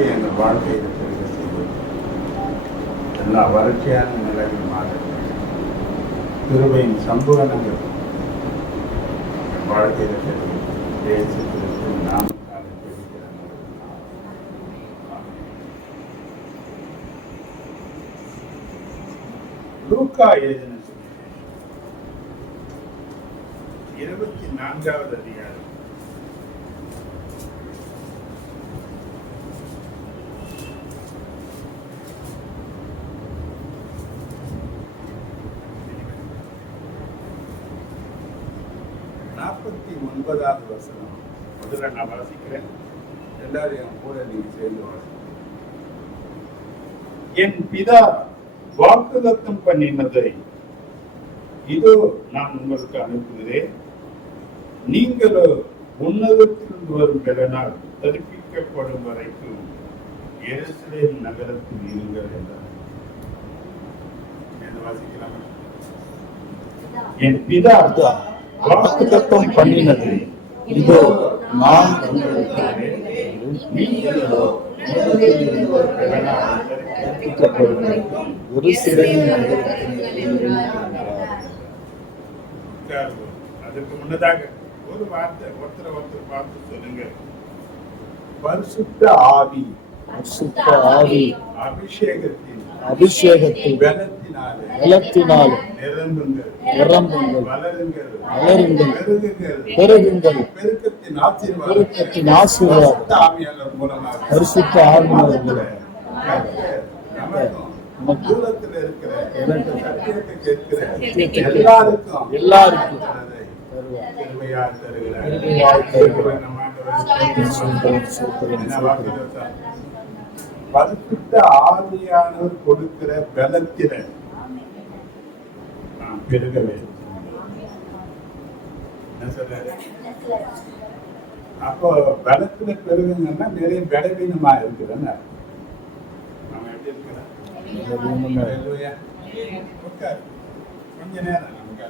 எங்கள் வாழ்க்கையில் பெருக செய்வது எல்லா வறட்சியான நிலையில் மாறும் கிருபையின் சம்பூரணங்கள் எங்கள் வாழ்க்கையில் பெருக தேசத்திற்கு நாம் லூக்கா எழுதின 24வது அதிகாரம் 49வது வசனம். முதல்ல நான் வாசிக்கிறேன், எல்லாரும் என் கூட நீங்க சேர்ந்து வாசிக்கிறேன். என் பிதா வாக்குத்தத்தம் பண்ணினதை இதோ நான் உங்களுக்கு அனுப்புகிறேன், நீங்களோ உன்னதத்திலிருந்து வரும் பலனால் தரிப்பிக்கப்படும் வரைக்கும் எருசலேம் நகரத்தில் இருங்கள் என்றார். வாசிக்கலாம். என் பிதா வாக்குத்தத்தம் பண்ணினது இதோ நான் நீங்களோ அதுக்கு முன்னதாக ஒரு வார்த்தை ஒருத்தர் பார்த்து சொல்லுங்க. பரிசுத்த ஆவி அபிஷேகத்தின் பலத்தினாலே நிரம்புங்கள், வளருங்கள், பெருகுங்கள். பெருக்கத்தின் ஆசீர்வாதம் ஆவியானவர் மூலமாக பரிசுத்த ஆவியானவர் தூரத்தில் இருக்கிற சத்தியத்தை கேட்கிற எல்லாருக்கும் பெருமையாக தருகிறார். பரிசுத்த ஆவியானவர் கொடுக்கிற பலத்தில நாம் பெருக வேண்டும். என்ன சொல்றாரு? அப்போ பலத்துல பெருகுங்கன்னா நிறைய பலவீனமா இருக்குதுன்னு நம்ம எப்படி இருக்கிறோம்? கொஞ்ச நேரம் நமக்கு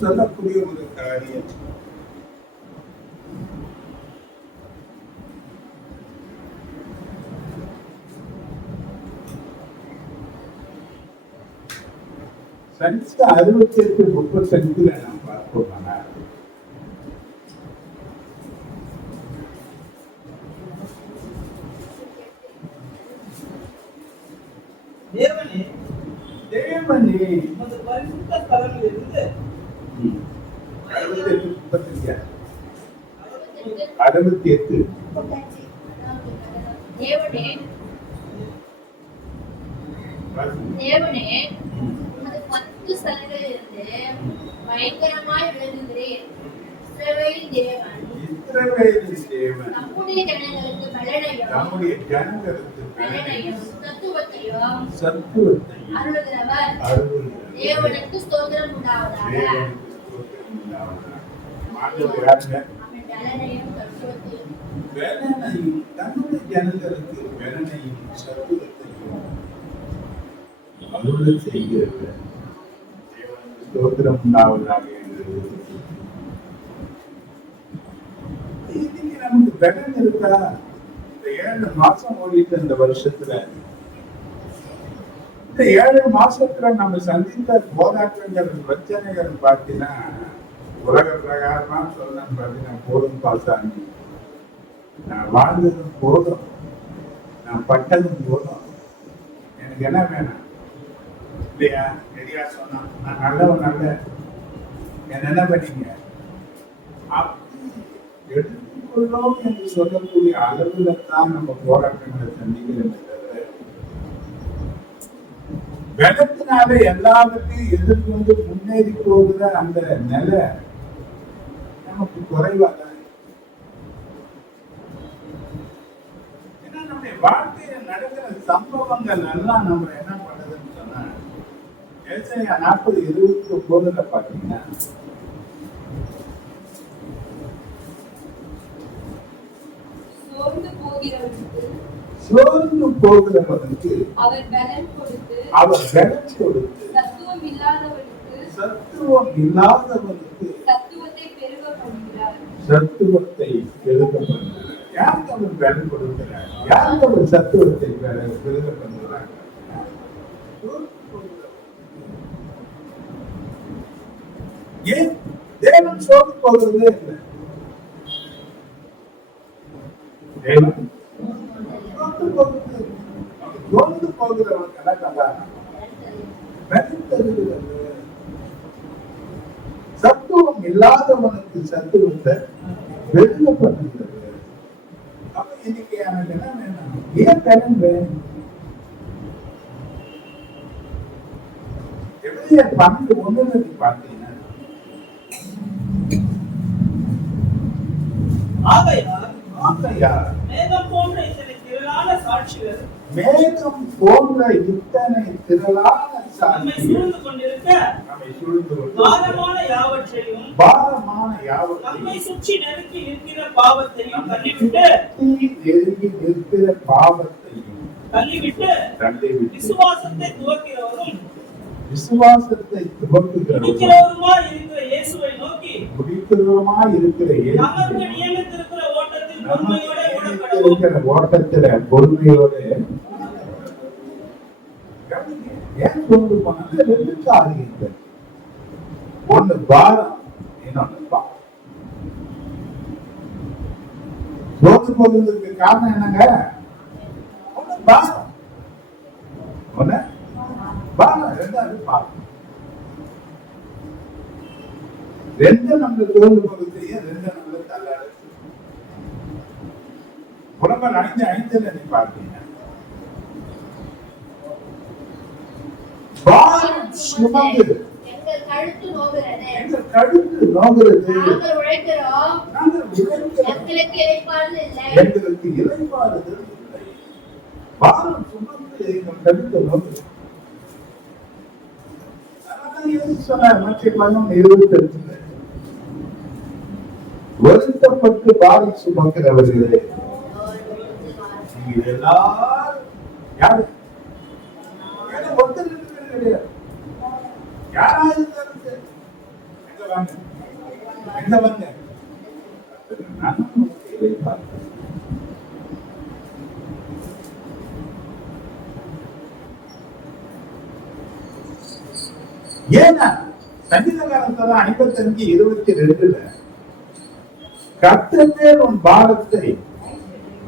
சொல்லக்கூடிய ஒரு காரியம். சயின்ஸ் 68 நாம் பார்ப்போம்னா தேவனே உமது பரிசுத்த ஸ்தலத்திலிருந்து 68 தேவனே உமது பத்து ஸ்தலங்களிலிருந்து பயங்கரமாய் விளங்குகிறேன். இஸ்ரவேலின் தேவன் நம்முடைய ஜனங்களுக்கு பலனையும் தத்துவத்தையும் அருளுகிறவர். தேவனுக்கு ஸ்தோத்திரம் உண்டாவதாக. தன்னுடைய ஜனங்களுக்கு பலனையும் சத்துவத்தையும் அருள் செய்கிறவர். தேவனுக்கு ஸ்தோத்திரம் உண்டாவதாக. நமக்கு பலன் இருக்கா? இந்த 7 மாசம் ஓடிட்டு இந்த வருஷத்துல, இந்த 7 மாசத்துல நம்ம சந்தித்த போராட்டங்கள் பிரச்சனைகள் பார்த்தீங்கன்னா உலக பிரகாரமா சொல்லணும். பார்த்தீங்கன்னா போதும் பாசாமி, நான் வாழ்ந்ததும் போதும், நான் பட்டதும் போதும், எனக்கு என்ன வேணும் இல்லையா? எரியா சொன்னா நான் நல்லவன் நல்ல என்ன பண்ணீங்க எடுத்துக்கொள்ளோம் என்று சொல்லக்கூடிய அளவுல தான் நம்ம போராட்டங்களை சந்திக்கிறோம். பலத்தினால எல்லாவற்றையும் எதிர்கொண்டு முன்னேறி போகிற அந்த நிலை நமக்கு குறைவாதான். ஏன்னா நம்முடைய வாழ்க்கையில நடக்கிற சம்பவங்கள் எல்லாம் நம்ம என்ன பண்ணுறதுன்னு சொன்னா, ஏசாயா 40:29 பாத்தீங்கன்னா, போகிறவனுக்கு சோர்ந்து போகிறவனுக்கு அவர் பலன் கொடுத்து சத்துவம் இல்லாதவனுக்கு சத்துவத்தை பெருக பண்ணுகிறார். யாருக்கு அவர் பலன் கொடுக்கிறார்? யாருக்கு அவர் சத்துவத்தை பெருக பண்ணுகிறார்? ஏன் தேவன் சோர்ந்து போகிறதே இல்லை. தேவன் சோர்ந்து போகிறவன் கணக்கெல்லாம் சத்துவம் இல்லாதவனுக்கு சத்துவத்தை பெருக பண்ணுகிறது. அப்ப இன்னைக்கு எனக்கு என்ன வேணும்? ஏன் பலன் வேணும்? எவ்வளவு 12:1 பார்த்தீங்கன்னா, ஆகையால் மேகம் போன்ற இத்தனை திரளான சாட்சிகள் நம்மை சூழ்ந்து கொண்டிருக்க பாரமான யாவற்றையும் நம்மை சுற்றி நெருக்கி நிற்கிற பாவத்தையும் தள்ளிவிட்டு விசுவாசத்தை துவக்கிறவரும் முடிக்கிறவருமாய் இருக்கிற இயேசுவை நோக்கி நமக்கு நியமித்திருக்கிற ஓட்டத்துல பொறுமையோடு ஏன் சோர்ந்து போனாங்க? 2 காரியங்கள். ஒண்ணு பாரம், இன்னொன்னு பாவம். சோர்ந்து போகிறதுக்கு காரணம் என்னங்க? ஒண்ணு பாரம், ரெண்டாவது பாவம். ரெண்டு நம்மள சோர்ந்து போகிறது, 2 நம்மள தள்ளாடு. புலம்பல் 5:5 நீ பார்த்தீங்க, பாரம் சுமந்து எங்கள் கழுத்து நோகிறது, நாங்கள் உழைக்கிறோம், எங்களுக்கு இளைப்பாறுதல் இல்லை. பாரம் சுமந்து எங்கள் கழுத்து நோகிறது. வருத்தப்பட்டு பாரம் சுமக்கிறவர்களே, நீங்க எல்லாரும் யாரு? எங்க வாங்க, ஏன்னா சங்கீதக்காரன் 55:22 கர்த்தர் மேல் உன் பாரத்தை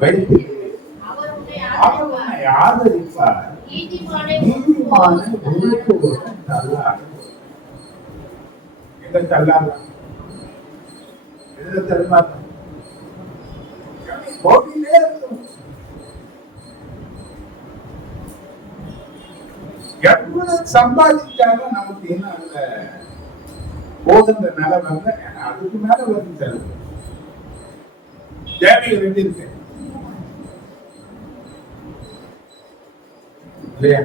வைத்து அவர் உன்னை ஆதரிப்பார், நீதிமானை ஒருபோதும் தள்ளார். எங்க தள்ளார்? எதுல தள்ளார்? போட்டியிலே இருக்கும். எவ்வளவு சம்பாதிச்சாலும் நமக்கு என்ன அதுல போதுன்ற நிலை வந்து அதுக்கு மேல வந்து செலவு தேவைகள் 2 இருக்கு இல்லையா?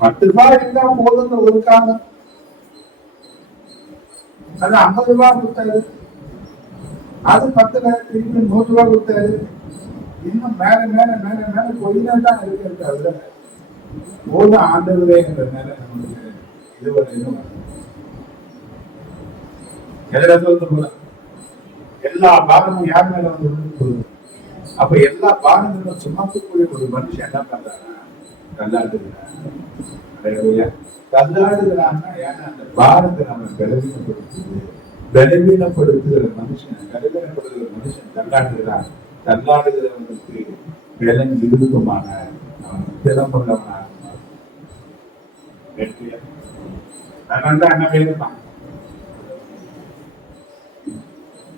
10 ரூபாய் இருந்தா போதும்னு ஒரு காலம், அது 50 ரூபாய் கொடுத்தாரு, அது 10 திருப்பி 100 ரூபாய் கொடுத்தாரு. இன்னும் மேல மேல மேல மேல போயிதான் தான் இருக்கிறது. அதுல போதும் ஆண்டவரே என்ற மேல நம்மளுக்கு இதுவரையிலும் எதிர சொல்றது போல எல்லா பாரமும் யார் மேல வந்து போகுது. அப்ப எல்லா பாரங்களும் சுமக்கக்கூடிய ஒரு மனுஷன் என்ன பண்றாங்க? கல்லாடுகிறான்னா ஏன்னா அந்த பாரத்தை நம்ம பலவீனப்படுத்துகிற மனுஷன் கல்லாடுகிறான். கல்லாடுகிறவனுக்கு பலன் விருப்பமான திறமுள்ளவனாக அதனால்தான் என்ன வேணுமா?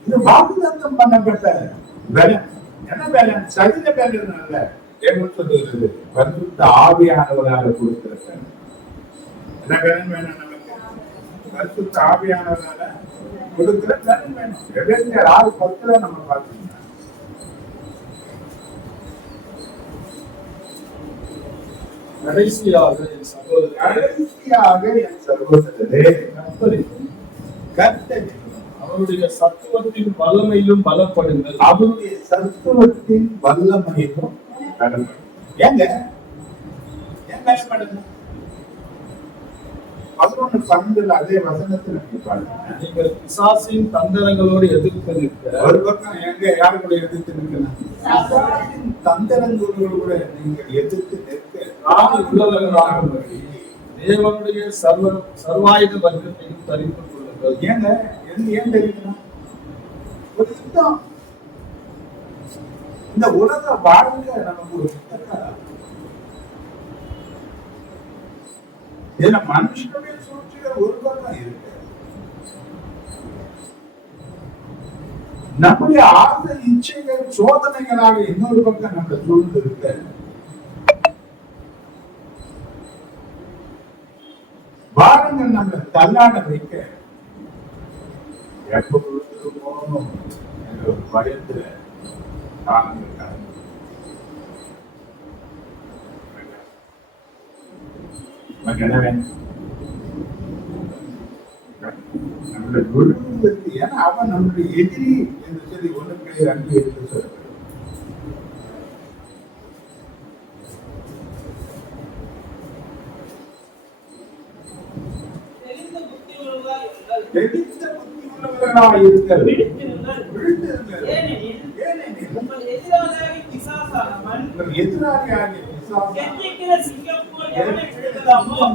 இது வாக்குத்தத்தம் பண்ணப்பட்ட பலன். என்ன பலன்? சரீர பலன் அல்ல. சொல்லுகிறது பரிசுத்த ஆவியானவராக கொடுக்கிற பலன். என்ன பலன் வேணும் நமக்கு? பரிசுத்த ஆவியானவரால கொடுக்கிற பலன் வேணும். எபேசியர் 6:10 நம்ம பார்த்தீங்கன்னா, கடைசியாக என் சகோதரரே கர்த்தரை அவருடைய சத்துவத்தின் வல்லமையிலும் பலப்படுங்கள். அவருடைய சத்துவத்தின் வல்லமையிலும் பலப்படும். ஏங்க ஏன் பயப்படுங்க? 11:12 அதே வசனத்தில் நீங்க பாருங்க. நீங்கள் பிசாசின் தந்திரங்களோடு எதிர்த்து நிற்க. ஒரு பக்கம் எங்க யாரு கூட எதிர்த்து நிற்கணும்? பிசாசின் தந்திரங்களோடு கூட நீங்கள் எதிர்த்து நிற்க ஆதி உள்ளவர்களாகும்படி தேவனுடைய சர்வாயுத வர்க்கத்தையும் தரித்து கொள்ளுங்கள். ஏங்க ஏன் தெரியுமா? ஒரு யுத்தம். இந்த உலக வாழ்க்கை நமக்கு ஒரு யுத்தக்காரா. இதுல மனுஷனுடைய சூழ்ச்சிகள் ஒரு பக்கம் இருக்கு. நம்முடைய ஆசை இச்சைகள் சோதனைகளாக இன்னொரு பக்கம் நம்ம சூழ்ந்து இருக்கு. பாரங்கள் நம்ம தள்ளாட வைக்க எப்ப விழுந்துருமோ என்ற ஒரு பயத்துல காலங்கள் கடந்து நம்முடைய விழுவதற்கு, ஏன்னா அவன் நம்முடைய எதிரி என்று சொல்லி 1 Peter 2:8 சொல்றார். தெளிந்த புத்தி உள்ளவர்களாய் இருங்கள். தெளிந்த புத்தி உள்ளவர்களாய் இருங்கள். விழித்திருங்கள். விழித்திருங்கள். ஏனெனில் ஏனெனில் உங்கள் எதிராளியாகிய பிசாசானவன் உங்கள் எதிராளியாகிய பிசாசு கெர்ச்சிக்கிற சிங்கம் போல் எவனை விழுங்கலாமோ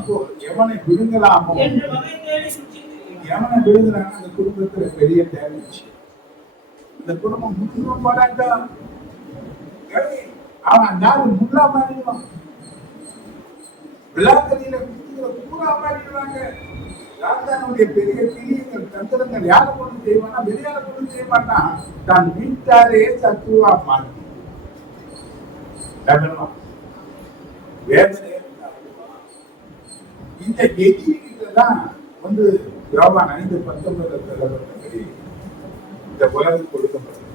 எவனை விழுங்கலாமோ என்று வகை தேடி சுற்றித் திரிகிறான். எவனை விழுங்குறாங்க அந்த குடும்பத்துல பெரிய டேமேஜ். இந்த குடும்பம் முன்னும் போறாங்க. அவன் நாலு முள்ளா மாறிடுவான். விழாக்கதியில குத்துகிற பூரா மாறிடுவாங்க. ராஜானுடைய பெரிய கிளியங்கள் தந்திரங்கள் யாரை கொண்டு செய்வானா? வெளியால கொண்டு செய்ய மாட்டான். தான் வீட்டாரே சத்துவா மாற்றி வேதனை. இந்த எதிரிகிட்டதான் வந்து யோவான் 5:19 இந்த உலகம் கொடுக்கப்பட்டது.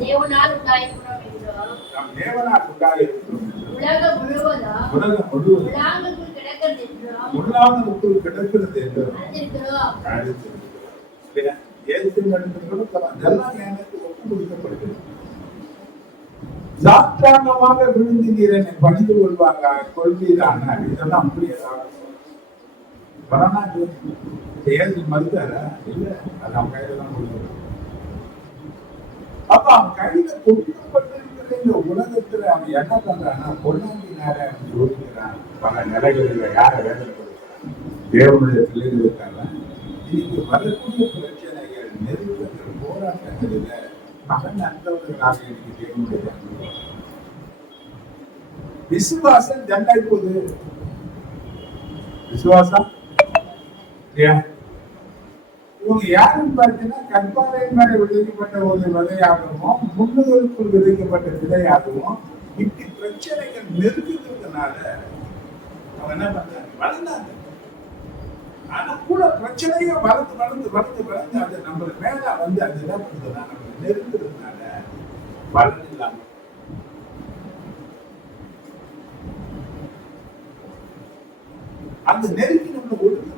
தேவனால் உண்டாயிருக்கிறோம் என்றும் நாம் தேவனால் உண்டாயிருக்கிறோம் என்றும் உலகம் முழுவதும் உலகம் முழுவதும் உலகங்களுக்குள் கிடக்கிறது என்றும் உள்ளானதுக்குள் கிடக்கிறது என்றும் அறிந்திருக்கிறோம். அறிந்திருக்கிறோம். இல்லையா? இயேசுவின் இடத்திலும் அதெல்லாம் எனக்கு ஒப்பு கொடுக்கப்படுகிறது. சாத்தாரணமாக விழுந்து நீர் என்னை பணிந்து கொள்வீரான இதெல்லாம் அப்படியே ஏசு மறுத்தாரா? இல்ல, அது அவன் கையில தான் கொடுக்கணும். அப்ப அவன் கையில கொடுக்கப்பட்டிருக்கிற இந்த உலகத்துல அவன் என்ன பண்றான்னா பொன்னாண்டினார அவன் யோசிக்கிறான். பல நிலைகளில் யாரை வேதனைப்படுத்துறான்? தேவனுடைய பிள்ளைகள் இருக்காங்க. இன்னைக்கு வரக்கூடிய பிரச்சனைகள், நெருக்கங்கள், போராட்டங்களில மகன் அந்தவர்களாக இன்னைக்கு தேவனுடைய விசுவாசம் ஜண்டாய் போகுது. விசுவாசம் இவங்க யாருன்னு பார்த்தீங்கன்னா கற்பாறையின் மேல விதைக்கப்பட்ட ஒரு விதையாகவும் முன்னுதலுக்குள் விதைக்கப்பட்ட விதையாகவும் இப்படி பிரச்சனைகள் நெருக்கிறதுனால அவங்க என்ன பண்றாங்க? வளர்ந்தாங்க. ஆனா கூட பிரச்சனையே வளர்ந்து வளர்ந்து வளர்ந்து வளர்ந்து அது நம்ம மேல வந்து அது என்ன பண்ணுறதுன்னா நம்ம நெருக்கிறதுனால வளர்ந்து இல்லாம அந்த நெருக்கி நம்ம ஒடுக்குது.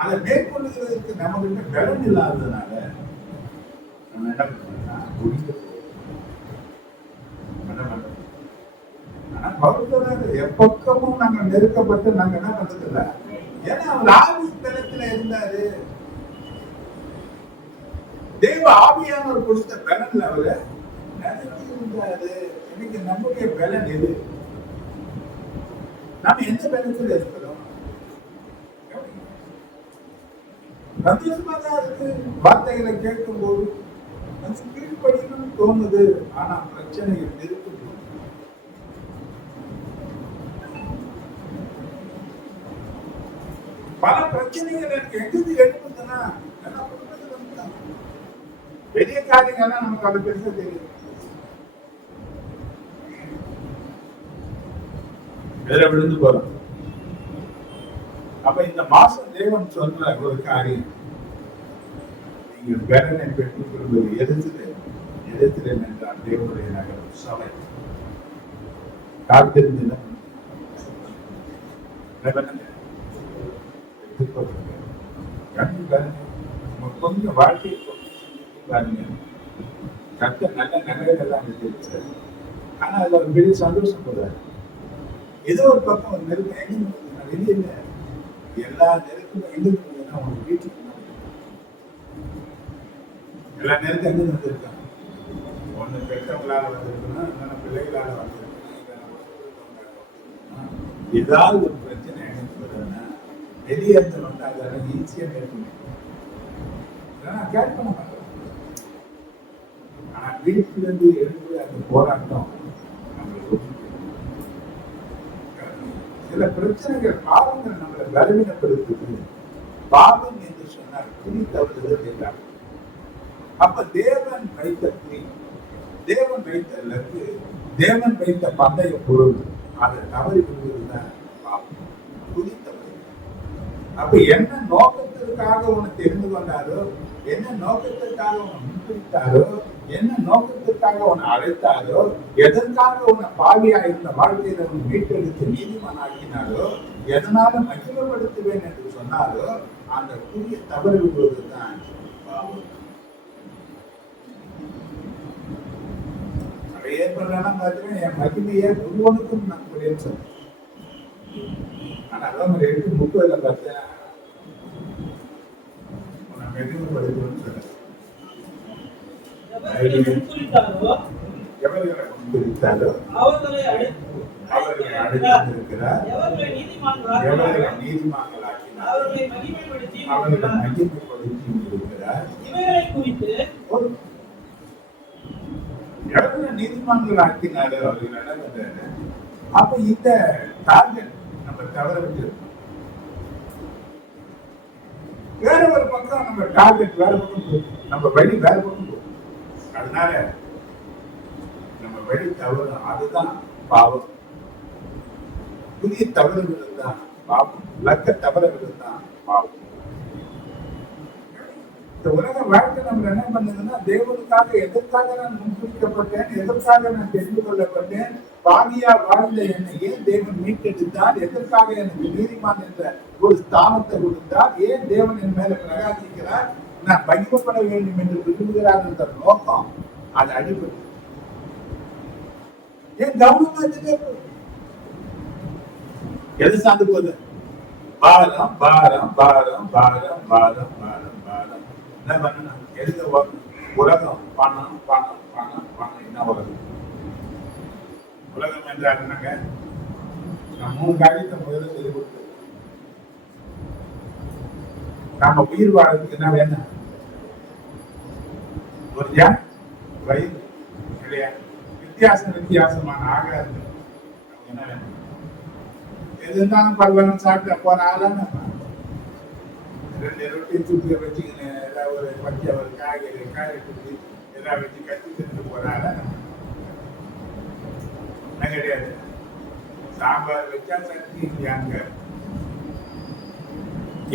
அதை மேற்கொள்ளுகிறதுக்கு நம்ம கிட்ட பலன் இல்லாததுனால நம்ம என்ன பண்றோம்னா ஒடுக்க. ஆனா பௌத்தர் எப்பக்கமும் நாங்க நெருக்கப்பட்டு நாங்க என்ன பண்றது இல்ல. ஏன்னா அவர் ஆவி பலத்துல இருந்தாரு. தேவ ஆவியானவர் கொடுத்த பலன்ல அவரு இருந்தாரு. இன்னைக்கு நம்முடைய பலன் எது? நாம எந்த பலத்துல இருக்கிறோம்? சந்தோஷமா தான் இருக்கு. வார்த்தைகளை கேட்கும் போது கீழ்ப்படியும் தோணுது. ஆனா பிரச்சனைகள் நெருக்கும். பல பிரச்சனைகள் எனக்கு எங்கிருந்து எழுப்புதுன்னா பெரிய காரியங்கள்லாம் நமக்கு அது பெருசா தெரியும். வேற விழுந்து போறோம். அப்ப இந்த மாசம் தேவன் சொல்ற ஒரு காரியம், நீங்கள் பேரனை பெற்றுக் கொள்வது எதிர்த்து என்றால் தேவனுடைய நகரம் சபை காத்திருந்த நம்ம கொஞ்சம் வாழ்க்கையை பாருங்க, கத்த நல்ல நகரெல்லாம் வச்சிருக்காரு. ஆனா அதுல ஒரு பெரிய சந்தோஷம் போதாது. ஏதோ ஒரு பக்கம் ஒரு நெருக்கம் எங்க வெளியே இல்லை. எல்லா நெருக்கமும் எங்க இருக்குதுன்னா உங்க வீட்டுக்கு எல்லா நேரத்தையும் எங்க வந்திருக்காங்க. ஒண்ணு பெற்றவங்களால வந்திருக்கணும், இல்லைன்னா பிள்ளைகளால வந்திருக்கணும், இல்லைன்னா ஏதாவது ஒரு பிரச்சனை எனக்கு வருதுன்னா வெளியே இருந்து வந்து அதெல்லாம் ஈஸியா மேற்கொள்ள கேர் பண்ண மாட்டேன். ஆனா வீட்டுல இருந்து எடுத்து அந்த போராட்டம் நம்மளுக்கு சில பிரச்சனைகள், பாவங்கள் நம்மளை பலவீனப்படுத்துது. பாவம் என்று சொன்னால் குறி தவறுதல் என்றார். அப்ப தேவன் வைத்த குறி, தேவன் வைத்த இலக்கு, தேவன் வைத்த பந்தய பொருள், அதை தவறி விடுவதுதான் பாவம், குறி தவறு. அப்ப என்ன நோக்கத்திற்காக உன்னை தெரிந்து கொண்டாரோ, என்ன நோக்கத்திற்காக உன்னை முன்வைத்தாரோ, என்ன நோக்கத்திற்காக உன்னை அழைத்தாரோ, எதற்காக உன்னை பாவியா இருந்த வாழ்க்கையில உன்னை மீட்டெடுத்து நீதிமான் ஆக்கினாரோ, எதனால மகிழ்ப்படுத்துவேன் என்று சொன்னாரோ, அந்த குறிய தவறு விடுவதுதான் பாவம். நிறைய பேரெல்லாம் பார்த்தீங்கன்னா என் மகிமையை ஒருவனுக்கும் நான் புரியன்னு சொன்னேன். ஆனா அதான் ஒரு 8:30 பார்த்தேன் மெதுமைப்படுத்தணும்னு சொன்னேன். எவர்களை முன்குறித்தாரோ அவர்களை அழைத்திருக்கிறார், எவர்களை நீதிமான்களாக்கினார், அவர்களை மகிமைப்படுத்தி இருக்கிறார். எவர்களை நீதிமான்கள் ஆக்கினாரு அவர்கள் என்ன பண்றாரு? அப்ப இந்த டார்கெட் நம்ம தவற விட்டு வேற ஒரு பக்கம், நம்ம டார்கெட் வேற பக்கம் போகும், நம்ம வழி வேற பக்கம் போகும். அதனால நம்ம வழி தவறும், அதுதான் பாவம். புதிய தவறுகள் தான் பாவம், லக்க தவறுகள் தான் பாவம். இந்த உலக வாழ்க்கை நம்ம என்ன பண்ணுதுன்னா, தேவனுக்காக எதற்காக நான் முன்குறிக்கப்பட்டேன், எதற்காக நான் தெரிந்து கொள்ளப்பட்டேன், பாவியா வாழ்ந்த என்னை ஏன் தேவன் மீட்டெடுத்தார், எதற்காக எனக்கு நீதிமான் என்ற ஒரு ஸ்தானத்தை கொடுத்தார், ஏன் தேவன் என் மேல பிரகாசிக்கிறார், நான் மகிமைப்பட வேண்டும் என்று விரும்புகிறார் என்ற நோக்கம், அது அடிப்படை. ஏன் கவனமா எது சார்ந்து போகுது? பாரம் பாரம் பாரம் பாரம் பாரம் பாரம் பாரம். என்ன பண்ணணும்? எதுக்கு உலகம்? பணம் பணம் பணம் பணம். என்ன உலகம்? உலகம் என்றால் என்னங்க? நான் 3 காரியத்தை முதல்ல சொல்லி கொடுத்து, நம்ம உயிர் வாழ்றதுக்கு என்ன வேணும்? ஒரு வயிறு இல்லையா? வித்தியாசமான ஆகாரங்கள் என்ன வேணும்? எது இருந்தாலும் பல்வேறு சாப்பிட்ட போன ஆளான 2 ரொட்டி சுட்டியை வச்சுக்கின்னு ஏதாவது ஒரு பச்சை ஒரு காய்கறி சுட்டி எல்லாம் வச்சு கட்டி தின்னு போறாங்க. என்ன கிடையாது. சாம்பார் வச்சா சட்னி இல்லையாங்க.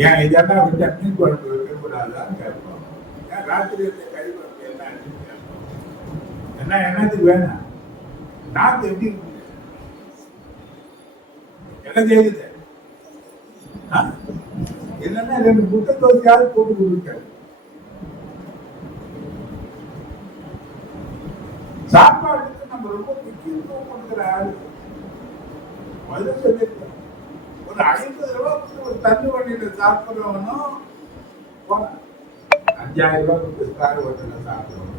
ஏன் இதெல்லாம் வச்சா மீன் குழம்பு வைக்கக்கூடாதான்னு கேட்போம். ஏன் ராத்திரி வச்ச கறி குழம்பு என்ன கேட்போம். என்ன என்னத்துக்கு வேணும்? நாக்கு எப்படி இருக்கு? என்ன செய்யுது? இல்லைன்னா 2 முட்டை தோசையாவது போட்டு கொடுக்காது. சாப்பாடுக்கு நம்ம ரொம்ப முக்கியத்துவம் கொடுக்குற ஆளு. முதல்ல சொல்லியிருக்கோம், ஒரு 50 ரூபாய்க்கு ஒரு தண்ணி வண்டியில சாப்பிடுறவனும் 5000 ரூபாய் கொடுத்து ஸ்டார் ஹோட்டல்ல சாப்பிடுறவன்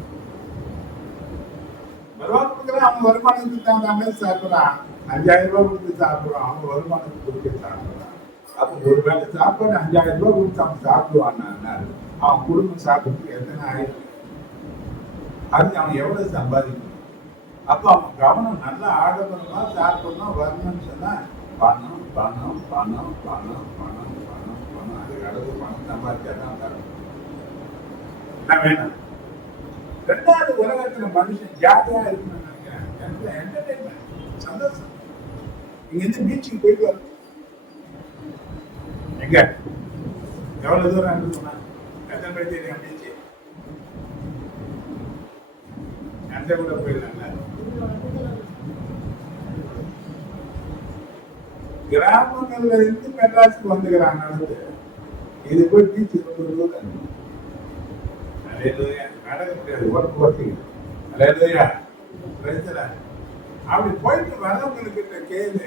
கொடுக்குறான். அவங்க வருமானத்துக்கு தகுந்த மாதிரி சாப்பிடுறான். 5000 ரூபாய் கொடுத்து சாப்பிடுறான், அவங்க வருமானத்துக்கு கொடுத்து சாப்பிடுறான். அப்போ ஒரு வேலை சாப்பாடு 5000 ரூபாய் கொடுத்து அவன் சாப்பிடுவான்னா அவன் குடும்பம் சாப்பிட்டு எத்தனை ஆயிரம், அது அவன் எவ்வளவு சம்பாதிக்கணும். அப்போ அவன் கவனம் நல்லா ஆடம்பரமா சாப்பிடணும் வரணும்னு சொன்னா பணம் பணம் பணம் பணம் பணம் பணம் பணம், அதுக்கு அளவு பணம் சம்பாதிச்சாதான் தரணும். என்ன வேணும்? 2வது உலகத்துல மனுஷன் ஜாலியா இருக்கணும்னு நினைக்கிறேன். என்டர்டைன்மெண்ட், சந்தோஷம். இங்க இருந்து பீச்சுக்கு போயிட்டு வரணும். எங்க எவ்வளவு தூரம் இருக்குன்னா எத்தனை பேர் தெரியும் பீச்சு? எந்த கூட போயிடலாங்க. கிராமங்கள்ல இருந்து மெட்ராஸுக்கு வந்துக்கிறாங்க. இது போய் பீச்சு ரொம்ப தூரம். அல்லேலூயா. நடக்க முடியாது, ஒர்க் ஒர்க்கிங். அல்லேலூயா. பிரச்சனை அப்படி போயிட்டு வரவங்களுக்கு இந்த கேளு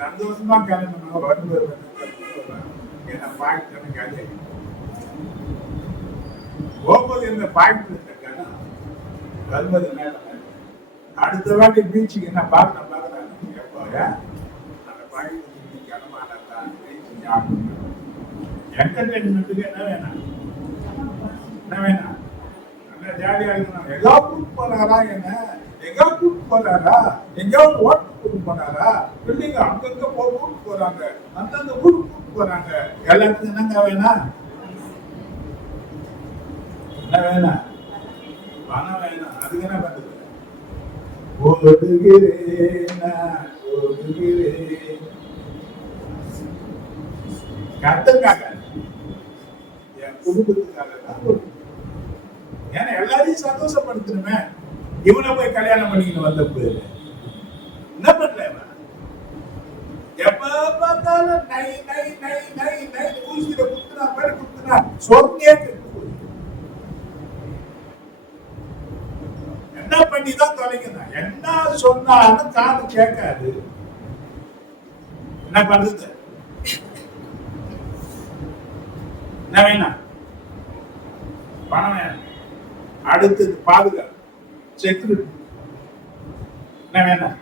சந்தோஷமா கிளம்பணும். வரும்போது என்ன பாயிண்ட் எனக்கு அதே போகும்போது இந்த பாயிண்ட் இருக்கணும். வரும்போது நேரம் அடுத்த வாட்டி பீச்சுக்கு என்ன பார்க்கணும் பார்க்கறாங்க எப்போ அந்த பாயிண்ட் கிளம்பாதான் பீச்சுக்கு ஆகணும். என்டர்டைன்மெண்ட்டுக்கு என்ன வேணாம், என்ன வேணாம், நல்லா ஜாலியா இருக்கணும். ஏதோ கூட்டு போறாரா, என்ன எங்கோ கூட்டு போறாரா, எங்கேயாவது ஓட்டு கூட்டு போனாரா, பிள்ளைங்க அங்கங்க கூட்டு போறாங்க, அந்தந்த ஊருக்கு கூட்டு போறாங்க. எல்லாத்துக்கும் என்னங்க வேணாம், என்ன வேணாம், பணம் வேணாம். அதுக்கு என்ன பண்றது? கத்துக்காக என் குடும்பத்துக்காக தான். ஏன்னா எல்லாரையும் சந்தோஷப்படுத்தணுமே. இவனை போய் கல்யாணம் பண்ணிக்கிட்டு வந்த பேரு என்ன பண்ணல? எப்ப பார்த்தாலும் நை நை நை நை நை ஊசியில குத்துனா பேரு குத்துனா சொன்னே என்ன பண்ணிதான் தொலைக்கணும். என்ன சொன்னாலும் காது கேட்காது. என்ன பண்றது? என்ன வேணாம், பணம் வேணும். அடுத்தது பாதுகாப்பு, செக்யூரிட்டி. என்ன வேணாம்,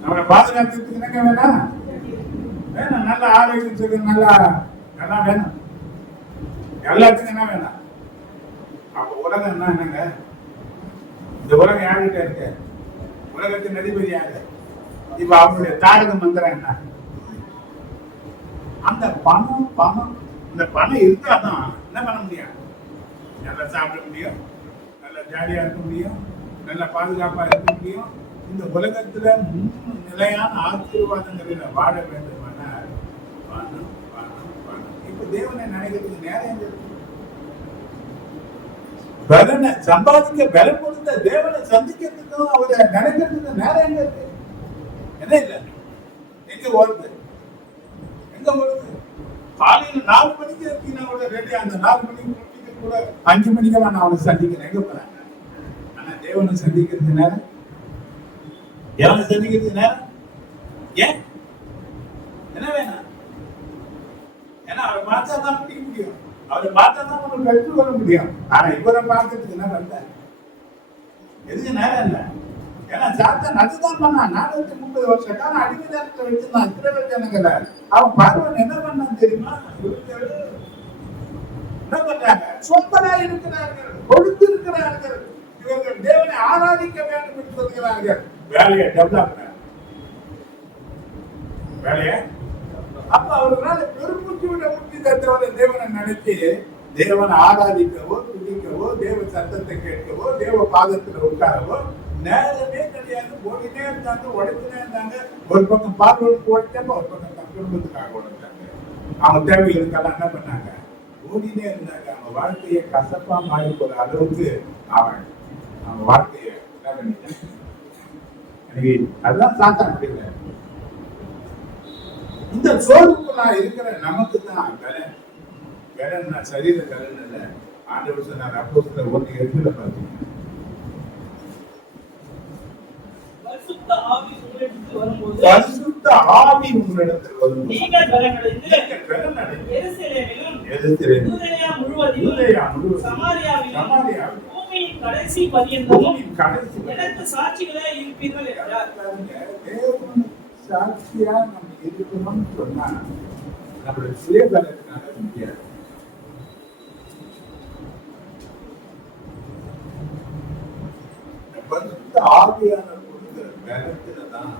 நம்மளை பாதுகாக்கிறதுக்கு என்னங்க வேணாம், வேணும். நல்ல ஆரோக்கியத்துக்கு நல்லா நல்லா வேணும். எல்லாத்துக்கும் என்ன வேணாம். அப்ப உலகம் என்ன என்னங்க? இந்த உலகம் யாருகிட்ட இருக்கு? உலகத்தின் அதிபதி யாரு? இப்ப அவருடைய தாரக மந்திரம் என்ன? அந்த பணம் பணம் இந்த பணம் இருந்தாதான் என்ன பண்ண முடியும்? நல்லா சாப்பிட முடியும், நல்லா ஜாலியா இருக்க முடியும், நல்ல பாதுகாப்பா இருக்க முடியும். இந்த உலகத்துல நிலையான ஆசீர்வாதங்களில வாழ வேண்டுமானால் பணம் பணம் பணம். இப்ப தேவனை நினைக்கிறதுக்கு நேரம் எங்க இருக்கு? பலனை சம்பாதிக்க பலம் கொடுத்த தேவனை சந்திக்கிறதுக்கும் அவரை நினைக்கிறதுக்கு நேரம் எங்க இருக்கு? என்ன இல்ல, எங்க ஓடுது, எங்க ஓடுது? காலையில 4 மணிக்கு இருக்கீங்கன்னா கூட ரெடி. அந்த 4 மணிக்கு கூட 5 மணிக்கு நான் அவனை சந்திக்கிறேன். எங்க போறாங்க? ஆனா தேவனை சந்திக்கிறது நேரம், தேவனை சந்திக்கிறது நேரம் ஏன்? என்ன வேணாம்? ஏன்னா அவரை பார்த்தா தான் முடிக்க முடியும், அவரை பார்த்தா தான் உங்களுக்கு கற்று வர முடியும். ஆனா இவரை பார்க்கறதுக்கு என்ன பண்ண? எதுக்கு நேரம் இல்லை? ஏன்னா சாத்தான் அதுதான் பண்ணான். 430 வருஷ காலம் அடிமைத்தனத்தை வச்சிருந்தான் இஸ்ரவேல் ஜனங்களை. அவன் பார்வன் என்ன பண்ணான் தெரியுமா? என்ன பண்றாங்க? சொந்தரா இருக்கிறார்கள், கொடுத்து இருக்கிறார்கள். இவர்கள் தேவனை ஆராதிக்க வேண்டும் என்று சொல்கிறார்கள். வேலையை டெவலப் வேலையை அப்ப அவர்களால பெருமூச்சு விட முடியாத தேவனை நினைச்சு தேவனை ஆராதிக்கவோ துதிக்கவோ தேவ சத்தத்தை கேட்கவோ தேவ பாதத்துல உட்காரவோ நேரமே கிடையாது. ஓடினே இருந்தாங்க, உடைச்சுனே இருந்தாங்க. ஒரு பக்கம் பார்வனுக்கு ஓடிட்டாங்க, ஒரு பக்கம் தன் குடும்பத்துக்காக ஓடிட்டாங்க. அவங்க தேவைகளுக்கெல்லாம் என்ன பண்ணாங்க? ஓடினே இருந்தாங்க. அவங்க வாழ்க்கையை கசப்பா மாறி போற அளவுக்கு அவங்க வாழ்க்கையை அதுதான் சாத்தான் அப்படிங்க. இந்த சோர்வுக்குள்ளா இருக்கிற நமக்கு தான் கலன். கலன் சரீர கலன் இல்ல. ஆண்டவர் சொன்னார் அப்போஸ்தலர் 1:8 பாத்தீங்கன்னா பரிசுத்த ஆவி உங்களிடத்தில் வரும்போது பரிசுத்த ஆவி உங்களிடத்தில் வரும்போது நீங்கள் பலனடைந்து எருசலேமிலும் யூதேயா முழுவதிலும் சமாரியாவிலும் பூமியின் கடைசி பரியந்தமும் எனக்கு சாட்சிகளே இருப்பீர்கள் என்றார். தேவன் சாட்சியா நம்ம இருக்கணும்னு சொன்னா நம்மளுடைய சுயபலத்தினால முடியாது. ஆவியான கொடுக்கிற பலத்தில்தான்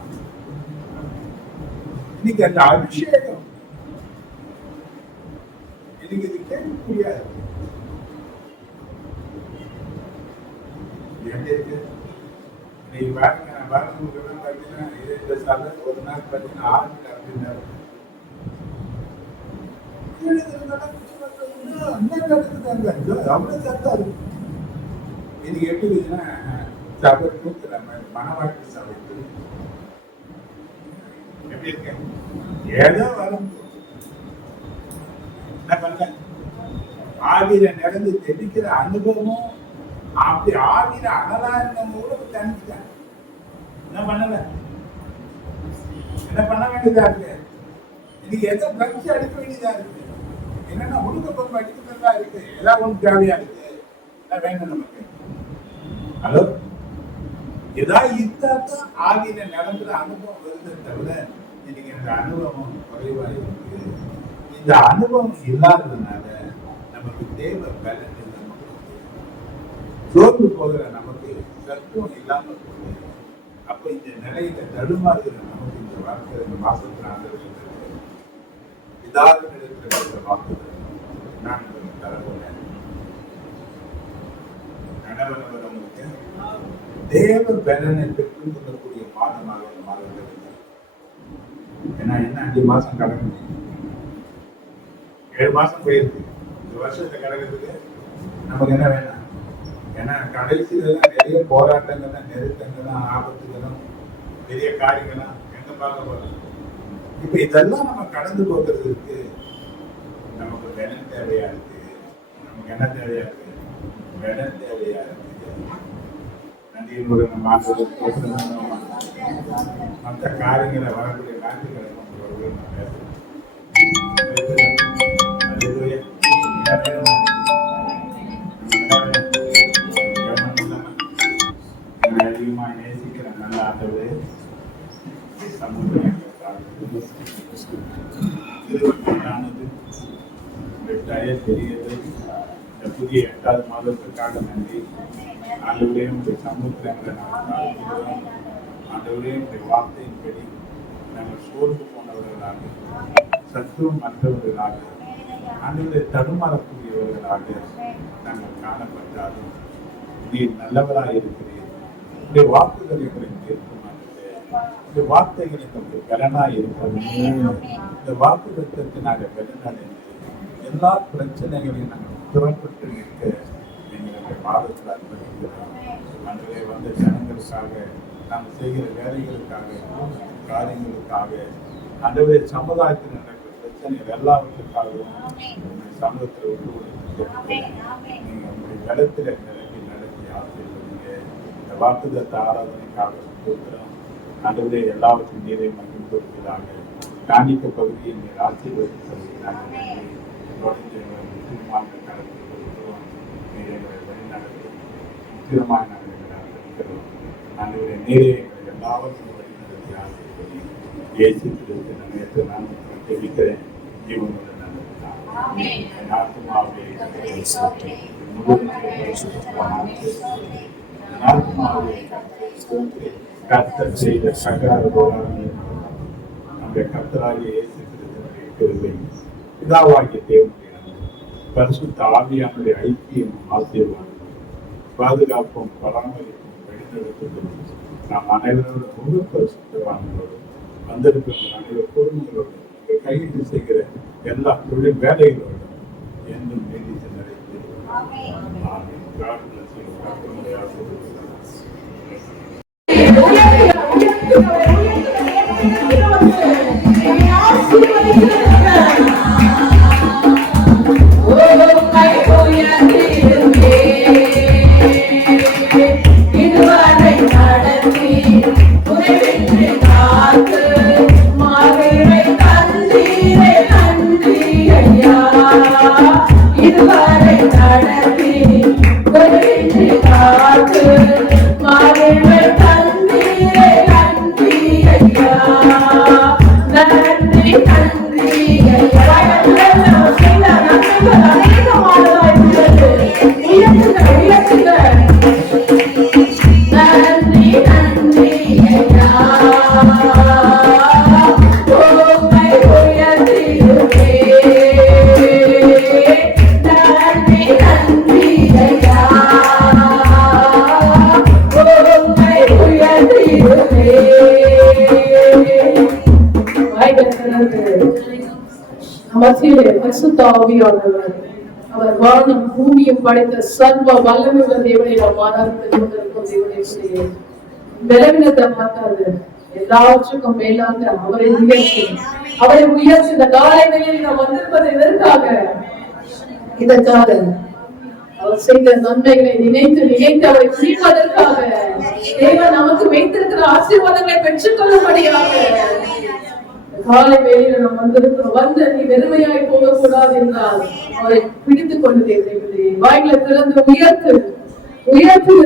இன்னைக்கு அந்த அபிஷேகம் இன்னைக்கு இது கேட்க முடியாது. நீங்க பாருங்க, பாருங்க பார்த்தீங்கன்னா இந்த சாலை ஒரு நாள் பார்த்தீங்கன்னா 6 அப்படின்னாரு. அவ்வளவு சத்தம் இருக்கு. இன்னைக்கு எப்படி இருக்குன்னா சபை தூக்குற மாதிரி மனவாழ்க்கை சபை எப்படி இருக்கு? ஏதோ வரும் என்ன பண்ண ஆவியில நடந்து தெளிக்கிற அனுபவமும் அப்படி ஆவியில அனலா இருந்தவங்க கூட தனிச்சிட்டாங்க. என்ன பண்ணல, என்ன பண்ண வேண்டியதா இருக்கு? இன்னைக்கு எதை பறிச்சு அடிக்க வேண்டியதா இருக்கு? என்னன்னா உடுக்க பொறுப்பு அடிக்கிறதா இருக்கு. ஏதாவது ஒண்ணு தேவையா இருக்கு, என்ன வேணும் நமக்கு? ஹலோ, ஏதாவது இருந்தாதான் ஆவியில நடந்துற அனுபவம் வருது தவிர இன்னைக்கு இந்த அனுபவம் குறைவா இருக்கு. இந்த அனுபவம் இல்லாததுனால நமக்கு தேவை பலன் இல்லாம சோர்ந்து போகிற நமக்கு சத்துவம் இல்லாம போகுது. அப்ப இந்த நிலையில தடுமாறுகிற நமக்கு இந்த வார்த்தை இந்த மாசத்தினால இதாவது இருக்கிற வாக்கு நான் தரப்போறேன். கணவனவர்களுக்கு தேவ பலனை பெற்றுக் கொள்ளக்கூடிய மாதமாக இந்த மாதம் இருக்கு. ஏன்னா என்ன 5 மாசம் கடந்து 7 மாசம் போயிருக்கு. இந்த வருஷத்தை கடக்கிறதுக்கு நமக்கு என்ன வேணும்? ஏன்னா கடைசியில நிறைய போராட்டங்கள் தான், நெருக்கங்கள் தான், ஆபத்துகளும் பெரிய காரியங்களும் எங்க பார்க்க போறோம். இப்ப இதெல்லாம் நம்ம கடந்து போகிறதுக்கு நமக்கு பலன் தேவையா இருக்கு. நமக்கு என்ன தேவையா இருக்கு? பலன் தேவையா இருக்கு. நன்றியோட நம்ம மற்ற காரியங்களை வரக்கூடிய காரியங்களை அதிகமா நேசிக்கிற நல்ல ஆண்டவரே, சமுதாயம் பெரியது இந்த புதிய 8வது மாதத்திற்காக நன்றி. ஆண்டவரே, உங்களுடைய சமுத்திரங்களை நாங்கள் ஆண்டவரே, உங்களுடைய வார்த்தையின்படி நாங்கள் சோர்ந்து போனவர்களாக, சத்துவம் மற்றவர்களாக, ஆண்டவரை தடுமாறக்கூடியவர்களாக நாங்கள் காணப்பட்டாலும் நீர் நல்லவராக இருக்கிறீர். உங்களுடைய வாக்குகள் எங்களை தீர்க்குமானது. இந்த வார்த்தைகள் எங்களுக்கு பலனா இருக்கிறது. இந்த வாக்குத்தத்தை நாங்கள் பலனடைந்து எல்லா பிரச்சனைகளையும் நாங்கள் புறப்பட்டு நிற்க எங்களுடைய பாதத்தில் அனுமதிக்கிறோம். அன்றைய வந்த ஜனங்களுக்காக, நாங்கள் செய்கிற வேலைகளுக்காக, காரியங்களுக்காக, அன்றைய சமுதாயத்தில் நடக்கிற பிரச்சனைகள் எல்லாவற்றுக்காகவும் சமூகத்தில் விட்டு நீங்க உங்களுடைய இடத்துல நிரப்பி நடத்தி ஆசைப்படுங்க. இந்த வாக்குதத்த ஆராதனைக்காக கொடுக்கிறோம். அன்றைய எல்லாவற்றையும் நீரை மகிழ்ந்து கொடுப்பதாக காணிக்க பகுதியை நீர் ஆசீர்வதிப்பதாக முக்கியமாக நடத்தி கொடுக்கிறோம். நீரை எங்களை வழிநடத்தி முக்கியமாக நாங்கள் இருக்கிறோம். அன்றைய நீரை எங்களை எல்லாவற்றையும் வழிநடத்தி ஆசைப்படி ஏசி கிறிஸ்து நேற்று நான் தெரிவிக்கிறேன். ஜீவனுடன் கர்த்தர் செய்த சகல நம்முடைய கர்த்தராகிய இயேசு கிறிஸ்துவினுடைய கிருபை, பிதாவாகிய தேவனுடைய பரிசுத்த ஆவியானுடைய ஐக்கியம், ஆசீர்வாதம், பாதுகாப்பும், பராமரிப்பும், வழிநடத்தும் நாம் அனைவரோடு முழு பரிசுத்தவான்களோடு வந்திருக்கிற அனைவர் பொறுமைகளோடு கையிட்டு செய்கிற எல்லா தொழில் வேலைகளோடும் என்றும் நீடித்து நடத்தி பரிசுத்த ஆவியானவர் அவர் வானம் பூமியும் படைத்த சர்வ வல்லமையுள்ள தேவனை நாம் ஆராதித்துக் கொண்டிருக்கும் தேவனை பலவீனத்தை பார்த்தாரு, எல்லாவற்றுக்கும் மேலாக அவரை உயர்த்தி இந்த காலை வேளையில் நாம் வந்திருப்பது எதற்காக? இதற்காக அவர் செய்த நன்மைகளை நினைத்து நினைத்து அவரை குறிப்பதற்காக தேவன் நமக்கு வைத்திருக்கிற ஆசீர்வாதங்களை பெற்றுக் கொள்ளும்படியாக காலை வேளையில நாம் வந்திருக்கிறோம். வந்து நீ வெறுமையாய் போகக்கூடாது என்றால் அவரை பிடித்துக் கொண்டு தேவனே வாய்களை திறந்து உயர்த்து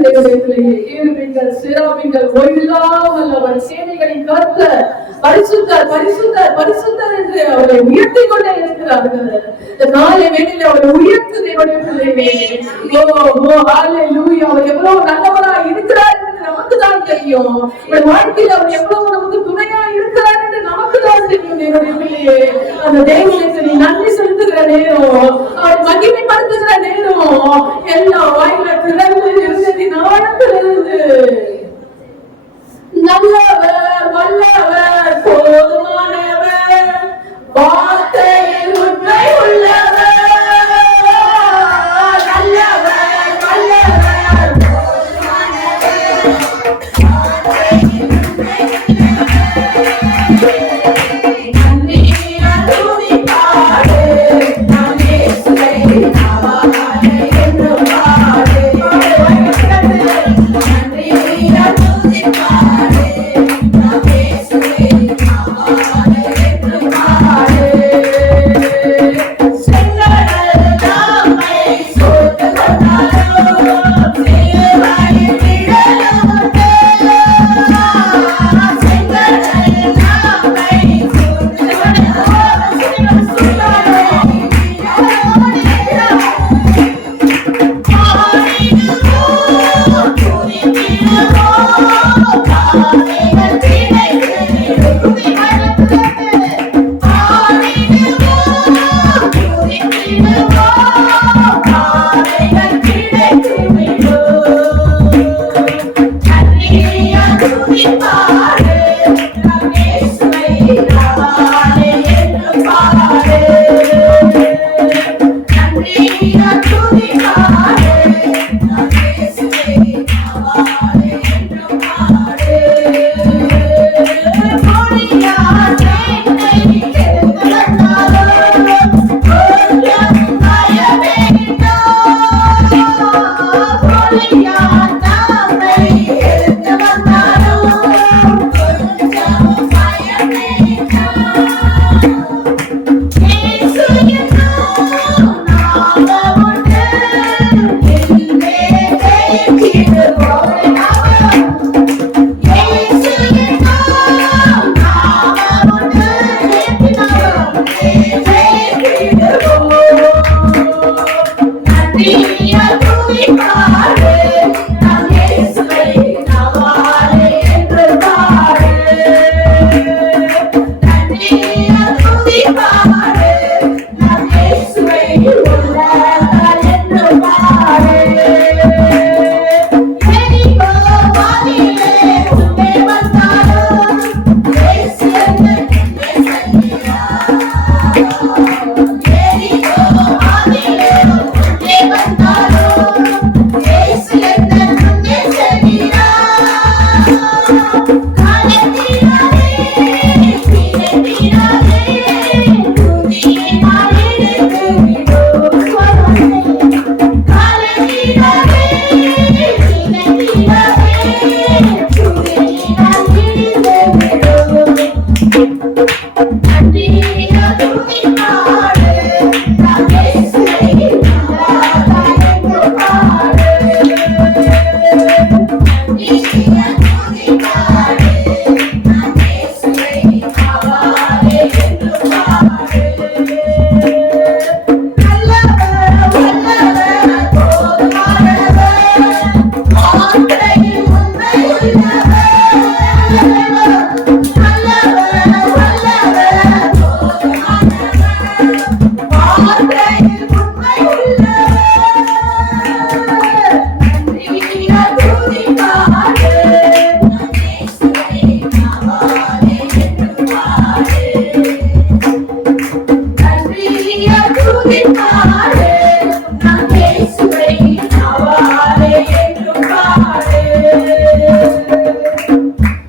தேவனே. ஏறுவீங்கள் சிறாவீங்கள் ஓய்வில்லாமல் அவர் சேனைகளின் கர்த்தர் பரிசுத்தர் பரிசுத்தர் பரிசுத்தர் என்று அவரை உயர்த்தி கொண்டே இருக்கிறார்கள். இந்த நாளை வேளையில அவரை உயர்த்து தேவனுடைய பிள்ளைகளே. அவர் எவ்வளவு நல்லவராய் இருக்கிறார் என்று நமக்கு தான் தெரியும். வாழ்க்கையில் அவர் எவ்வளவு நமக்கு துணையா இருக்கிறார் என்று நமக்கு தான் தெரியும். தேவனுடைய பிள்ளையே, அந்த தேவனுக்கு நீ நன்றி செலுத்துகிற நேரம், அவர் மகிமைப்படுத்துகிற நேரம், எல்லா வாய்களை திறந்து இருந்ததின் ஆழத்திலிருந்து நல்லவர் வல்லவர் போதுமானவர் வார்த்தையில் உண்மை உள்ளவர்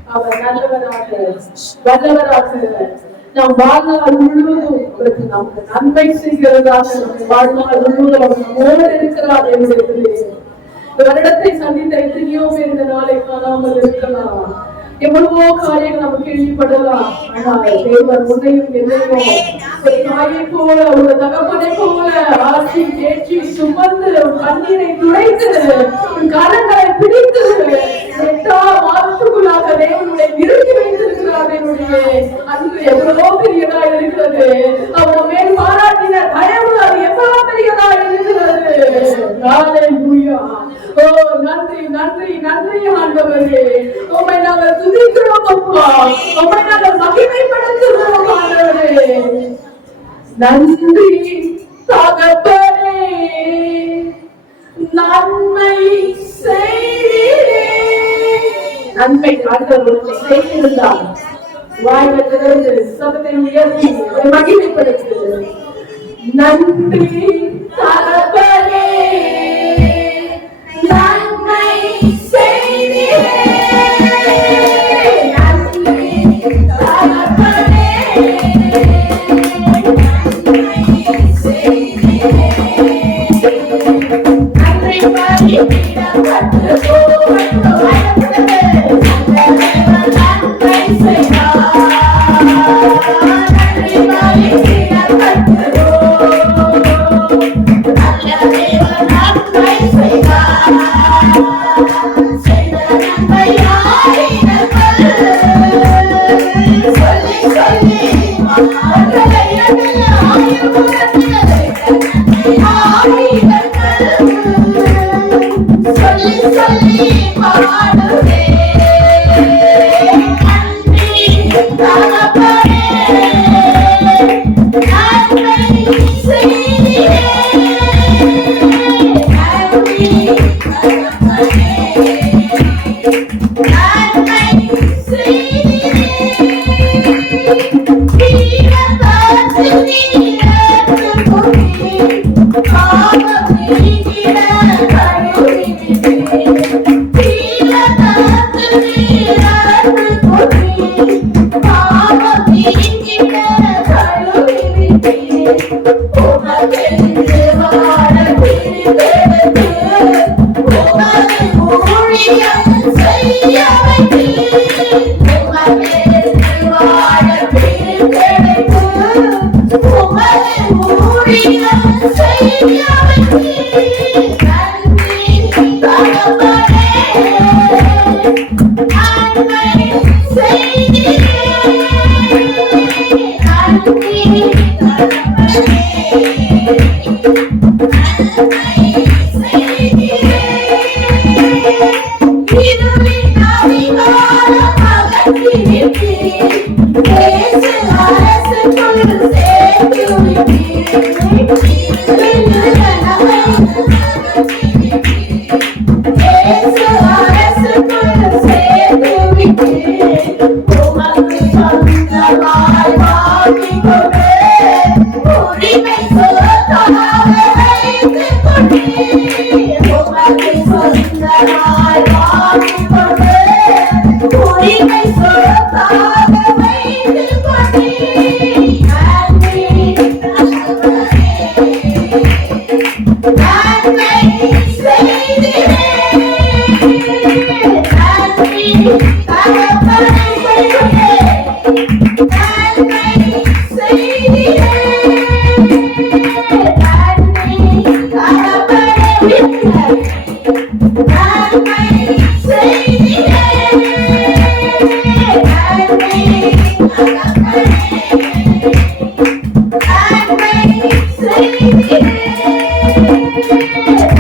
நல்லவர் வல்லவர் வல்லவராக நாம் வாழ்நாள் முழுவதும் அவருக்கு நமக்கு நன்மை செய்கிறதாக நம்முடைய வாழ்நாள் முழுவதும் அவர் நம்மோடு இருக்கிறார் என்பதிலே வருடத்தை சந்தித்த எத்தனையோ பேர் இந்த நாளை காணாமல் இருக்கலாம். எவ்வளவோ காரியங்கள் நம்ம கேள்விப்படலாம். ஆனால் தேவன் உன்னையும் என்னையும் ஒரு தாயை போல ஒரு தகப்பனை போல ஆசி தேற்றி சுமந்து கண்ணீரை துடைத்து கரங்களை பிடித்து 8ஆம் மாதத்துக்குள்ளாக தேவனுடைய நிறுத்தி வைத்திருக்கிறார். என்னுடைய அன்பு எவ்வளவோ பெரியதா இருக்கிறது. அவர் மேல் பாராட்டின தயவு அது எவ்வளவு பெரியதா இருக்கிறது. ஹல்லேலூயா. ஓ நன்றி நன்றி நன்றி ஆண்டவரே. உம்மை நாங்கள் துதிக்கிறோம் அப்பா. உம்மை நாங்கள் மகிமைப்படுத்துகிறோம் ஆண்டவரே. நன்றி தகப்பனே, நன்மை செய்தீரே. நன்மை ஆண்டவருக்கு செய்திருந்தால் வாய்ப்பிலிருந்து சபத்தை உயர்த்தி மகிமைப்படுத்துகிறது. நன்றி தகப்பனே, நன்மை செய்தீரே. நன்றி தகப்பனே, நன்மை செய்தீரே. நன்றி பலிபீடப்பட்டு போவட்டு வயப்படுது. நன்மை செய்தார். நன்றி பலிபீடப்பட்டு Thank you.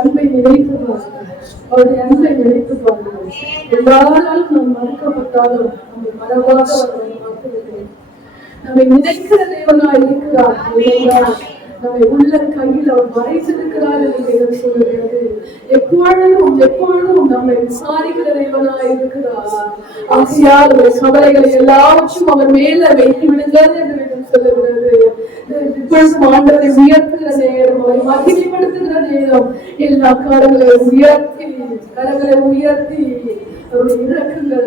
அன்பை நினைத்து பாருங்கள், அவருடைய அன்பை நினைத்து பாருங்கள். எல்லாராலும் நாம் மறுக்கப்பட்டாலும் நம்மை மறவாத அவர்களை பார்த்திருக்கிறேன். நம்மை நினைக்கிற தேவனாய் இருக்கிறார். நம்மை உள்ள கையில் அவர் மறைத்திருக்கிறார் என்று சொல்லுகிறது. எப்பொழுதும் நம்மை விசாரிக்கிற தேவனாய் இருக்கிறார். ஆசையால் கவலைகளை எல்லாவற்றும் அவர் மேல வைத்து விடுங்கள் என்று சொல்லுகிறது. இப்பொழுதும் ஆண்டவரை உயர்த்துகிற நேரம், அவரை மகிமைப்படுத்துகிற நேரம், எல்லா கரங்களை உயர்த்தி அவருடைய இறக்கங்கள்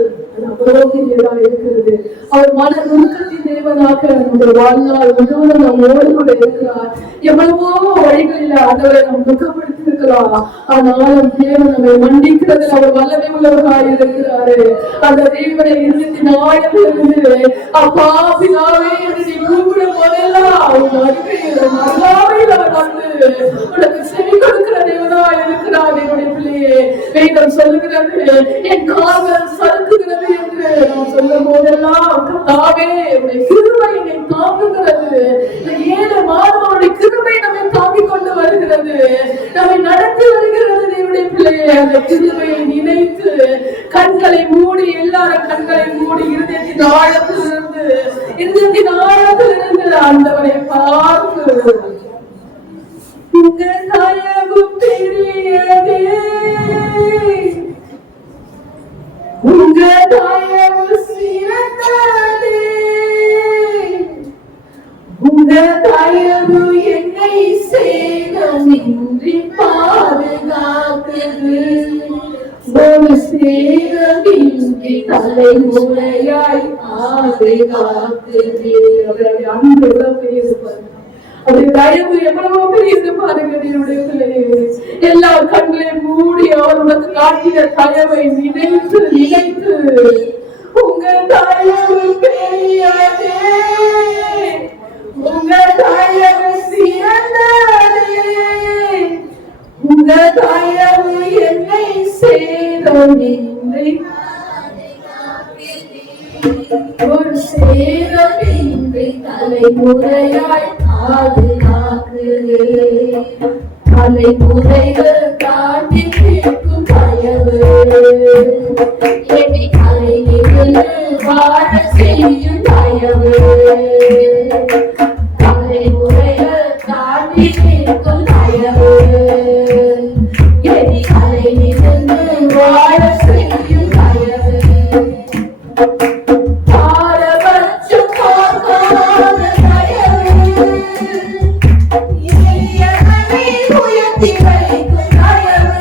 அபரோகியதாக இருக்கிறது. அவர் மன நுணுக்கத்தின் தேவனாக நம்முடைய வாழ்நாள் முழுவதும் நம்மோடு கூட இருக்கிறார். எவ்வளவோ வழிகளில் ஆண்டவரை நாம் துக்கப்படுத்திருக்கலாம், ஆனாலும் தேவன் நம்மை மன்னிக்கிறதில் அவர் வல்லமை உள்ளவராக இருக்கிறாரு. அந்த தேவனை இருந்தத்தின் ஆழத்திலிருந்து அப்பா பிதாவே என்று கூப்பிடும் போதெல்லாம் அவர் அருகையில் அவர் வந்து உனக்கு செவி கொடுக்கிற தேவனாக இருக்கிறார். என்னுடைய பிள்ளையே, வேதம் சொல்லுகிறது என் கால்கள் சறுக்குகிறது என்று நான் சொல்லும் போதெல்லாம் கர்த்தாவே உடைய கிருபை என்னை தாங்குகிறது. ஏழு மாதவருடைய கிருபை நம்மை தாங்கிக் கொண்டு வருகிறது, நம்மை நடத்தி வருகிறது. என்னுடைய பிள்ளையே, அந்த கிருபையை நினைத்து கண்களை மூடி, எல்லாரும் கண்களை மூடி இருதயத்தின் ஆழத்திலிருந்து ஆண்டவரை பார்த்து உங்க தயவு பெரியதே, உங்க தயவு சிறந்ததே, உங்க தயவு என்னை சேதமின்றி பாதுகாக்குது, ஒரு சேதமின்றி தலைமுறையாய் பாதுகாக்குது. அவருடைய அன்பு எவ்வளவு பெரியது பாருங்க. அது தயவு எவ்வளவோ பெரியது பாருங்க என்னுடைய பிள்ளையே. எல்லா கண்களையும் மூடி அவர் உனக்கு காட்டிய தயவை நினைத்து நினைத்து உங்க தயவு பெரியதே, உங்க தயவு சிறந்ததே, உங்க தயவு என்னை சேதமின்றி ஒரு சேதமின்றி தலைமுறையாய் பாதுகாக்குது. தலைமுறைகள் தாண்டி நிற்கும் தயவு என்னை தலையிலிருந்து வாழ செய்யும் தயவு. தலைமுறைகள் தாண்டி நிற்கும் தயவு என்னை தலையிலிருந்து வாழ செய்யும் தயவு. பாரபட்சம் பார்க்காத தயவு, எளியவனை உயர்த்தி வைக்கும் தயவு.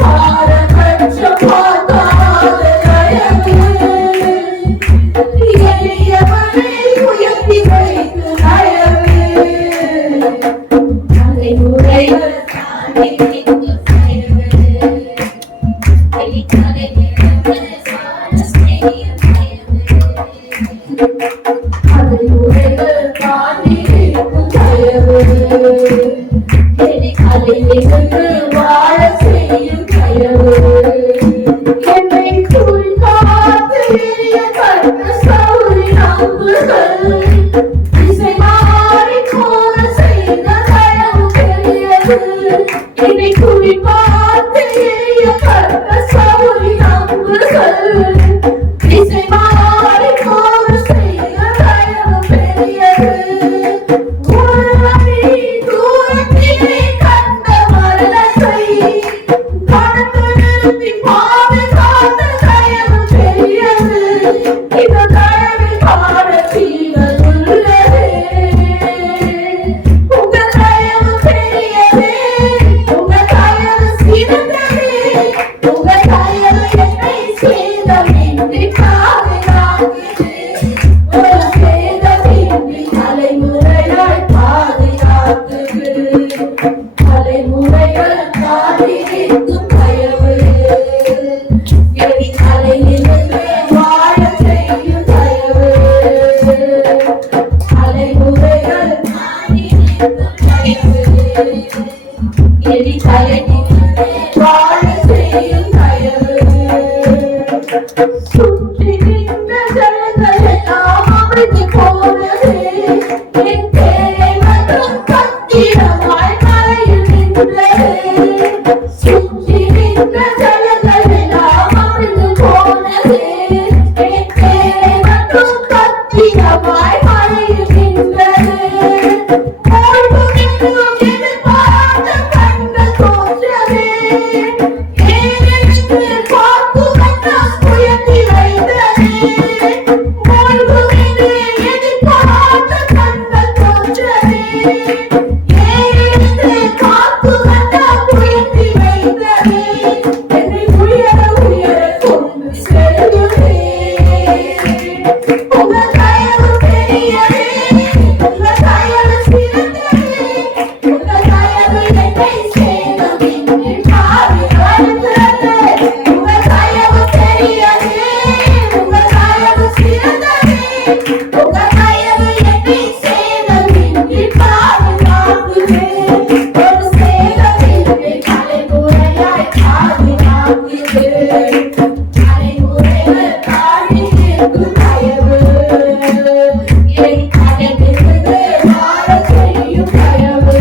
பாரபட்சம் பார்க்காத தயவு, எளியவனை உயர்த்தி வைக்கும் தயவு. தலைமுறைகள் தாண்டி நிற்கும் தயவு. தலைமுறைகள் தாண்டி நிற்கும் தயவு என்னை தலையிலிருந்து வாழ செய்யும் தயவு. என்னை குறிப்பார்த்து எரிய கண்ட சௌரி நம்புகள் திசை மாறி போக செய்த தயவு பெரியது. என்னை குறிப்பார்த்து எரிய கண்ட சௌரி நம்புகள் திசை மாறி போக செய்த தயவு பெரியது. ஒருவனை தூரத்திலே கண்ட மரணத்தை கடந்து நிறுத்தி பாதுகாத்த தயவு பெரியது. இந்த தயவில் காண ஜீவன் உள்ளதே. உங்க தயவு பெரியதே, உங்க தயவு சிறந்ததே, உங்க தயவு என்னை சேதமின்றி பாதுகாக்குது. ஒரு சேதமின்றி தலைமுறையாய் பாதுகாக்குது. தலைமுறைகள் தாண்டி நிற்கும் தயவு என் தலையிலிருந்து வாழ செய்யும் தயவு. தலைமுறைகள் தாண்டி நிற்கும் தயவு என் தலையிலிருந்து வாழ செய்யும் தயவு. சுற்றி நின்ற ஜனங்கள் எல்லாம் அமிழ்ந்து போனது. என் பேரை மட்டும் பத்திரமாய் மலையில் நின்றது. சுற்றி நின்ற ஜனங்கள் எல்லாம் அமிழ்ந்து போனது. என் பேரை மட்டும் பத்திரமாய் மலையில் நின்றது. ஓய்வுமென்றும் எதிர்பார்த்த கண்கள் தோன்றவே. ஏனென்று பார்த்து கண்டால் உயர்த்தி வைத்ததே. ஓய்வுமென்று எதிர்பார்த்த கண்கள் தோன்றவே. ஏனென்று பார்த்து கண்டால் உயர்த்தி வைத்ததே. என்னை உயர உயர கொண்டு செல்லுதே. உங்க தயவு பெரியதே, உங்க தயவு சிறந்ததே, உங்க தயவு என்னை சேதமின்றி பாதுகாக்கிறது. உங்க தயவு பெரியதே, உங்க தயவு சிறந்ததே, உங்க தயவு என்னை சேதமின்றி பாதுகாக்குது. ஒரு சேதமின்றி தலைமுறையாய் பாதுகாக்குது. தலைமுறைகள் தாண்டி நிற்கும் தயவு என் தலையிலிருந்து வாழ செய்யும் தயவு.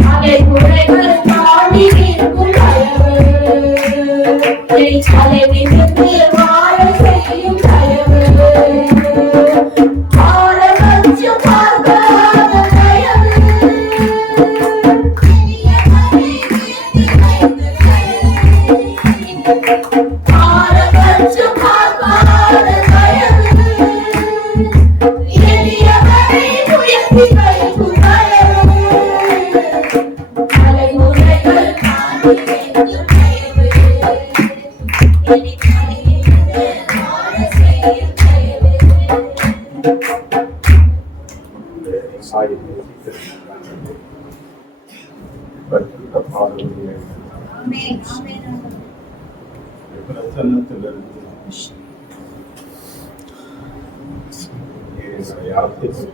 தலைமுறைகள் தாண்டி நிற்கும் தயவு என் தலையிலிருந்து வாழ செய்யும் தயவு. பாரபட்சம் பார்க்காத தயவு, பாரபட்சம் பார்க்காத தயவு, எளியவனை உயர்த்தி வைக்கும் தயவு. தலைமுறைகள் தாண்டி நிற்கும் தயவு என்னை தலையிலிருந்து வாழ செய்யும் தயவு. பரிசுத்த பாதங்களை ஆமென் ஆமென் ஆண்டவரே. பிரசன்னத்திலிருந்து எங்களை ஆசீர்வதித்து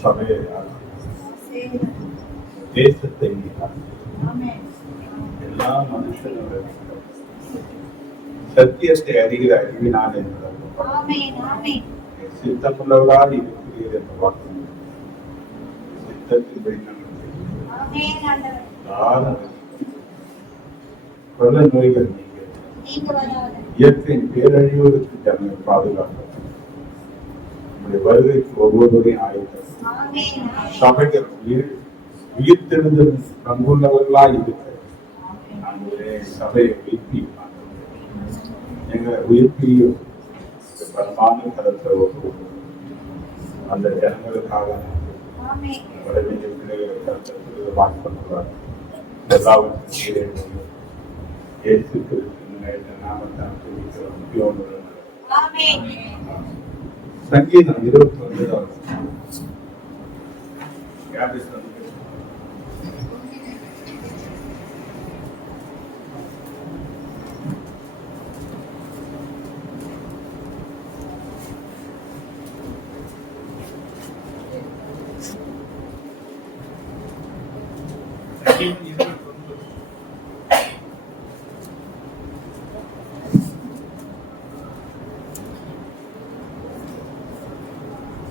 சபையை ஆசீர்வதித்து தேசத்தை ஆமென் எல்லா மனுஷனும் சத்தியத்தை அறிகிற அறிவினான் என்பதால் ஆமென் ஆமென் சித்தமுள்ளவராக இருக்கிறீர் என்ற வாக்கு சித்தத்தின்படி நாங்கள் ஆமென் ஆண்டவரே. யாரும் கொள்ள நோய்கள் நீங்கள் நீங்குவதாக. இயற்கையின் பேரழிவுக்கு தன்னை பாதுகாக்க நம்முடைய வருகைக்கு ஒவ்வொருவரையும் ஆயுதம் ஆமென் ஆமென் சபைகள் உயிர்த்தெழுந்த பங்குள்ளவர்களாய் இருக்க நம்முடைய சபையை உயிர்ப்பி எங்களை உயிர்ப்பியும் பலமான கருத்தை அந்த ஜனங்களுக்காக ஆமென் வடமையை பிள்ளைகளை கருத்தை வாய்ப்புள்ளார் எல்லாவற்றையும் இயேசு கிறிஸ்துவின் நாமத்தான் முக்கியம் ஆமென் சங்கீதம் 21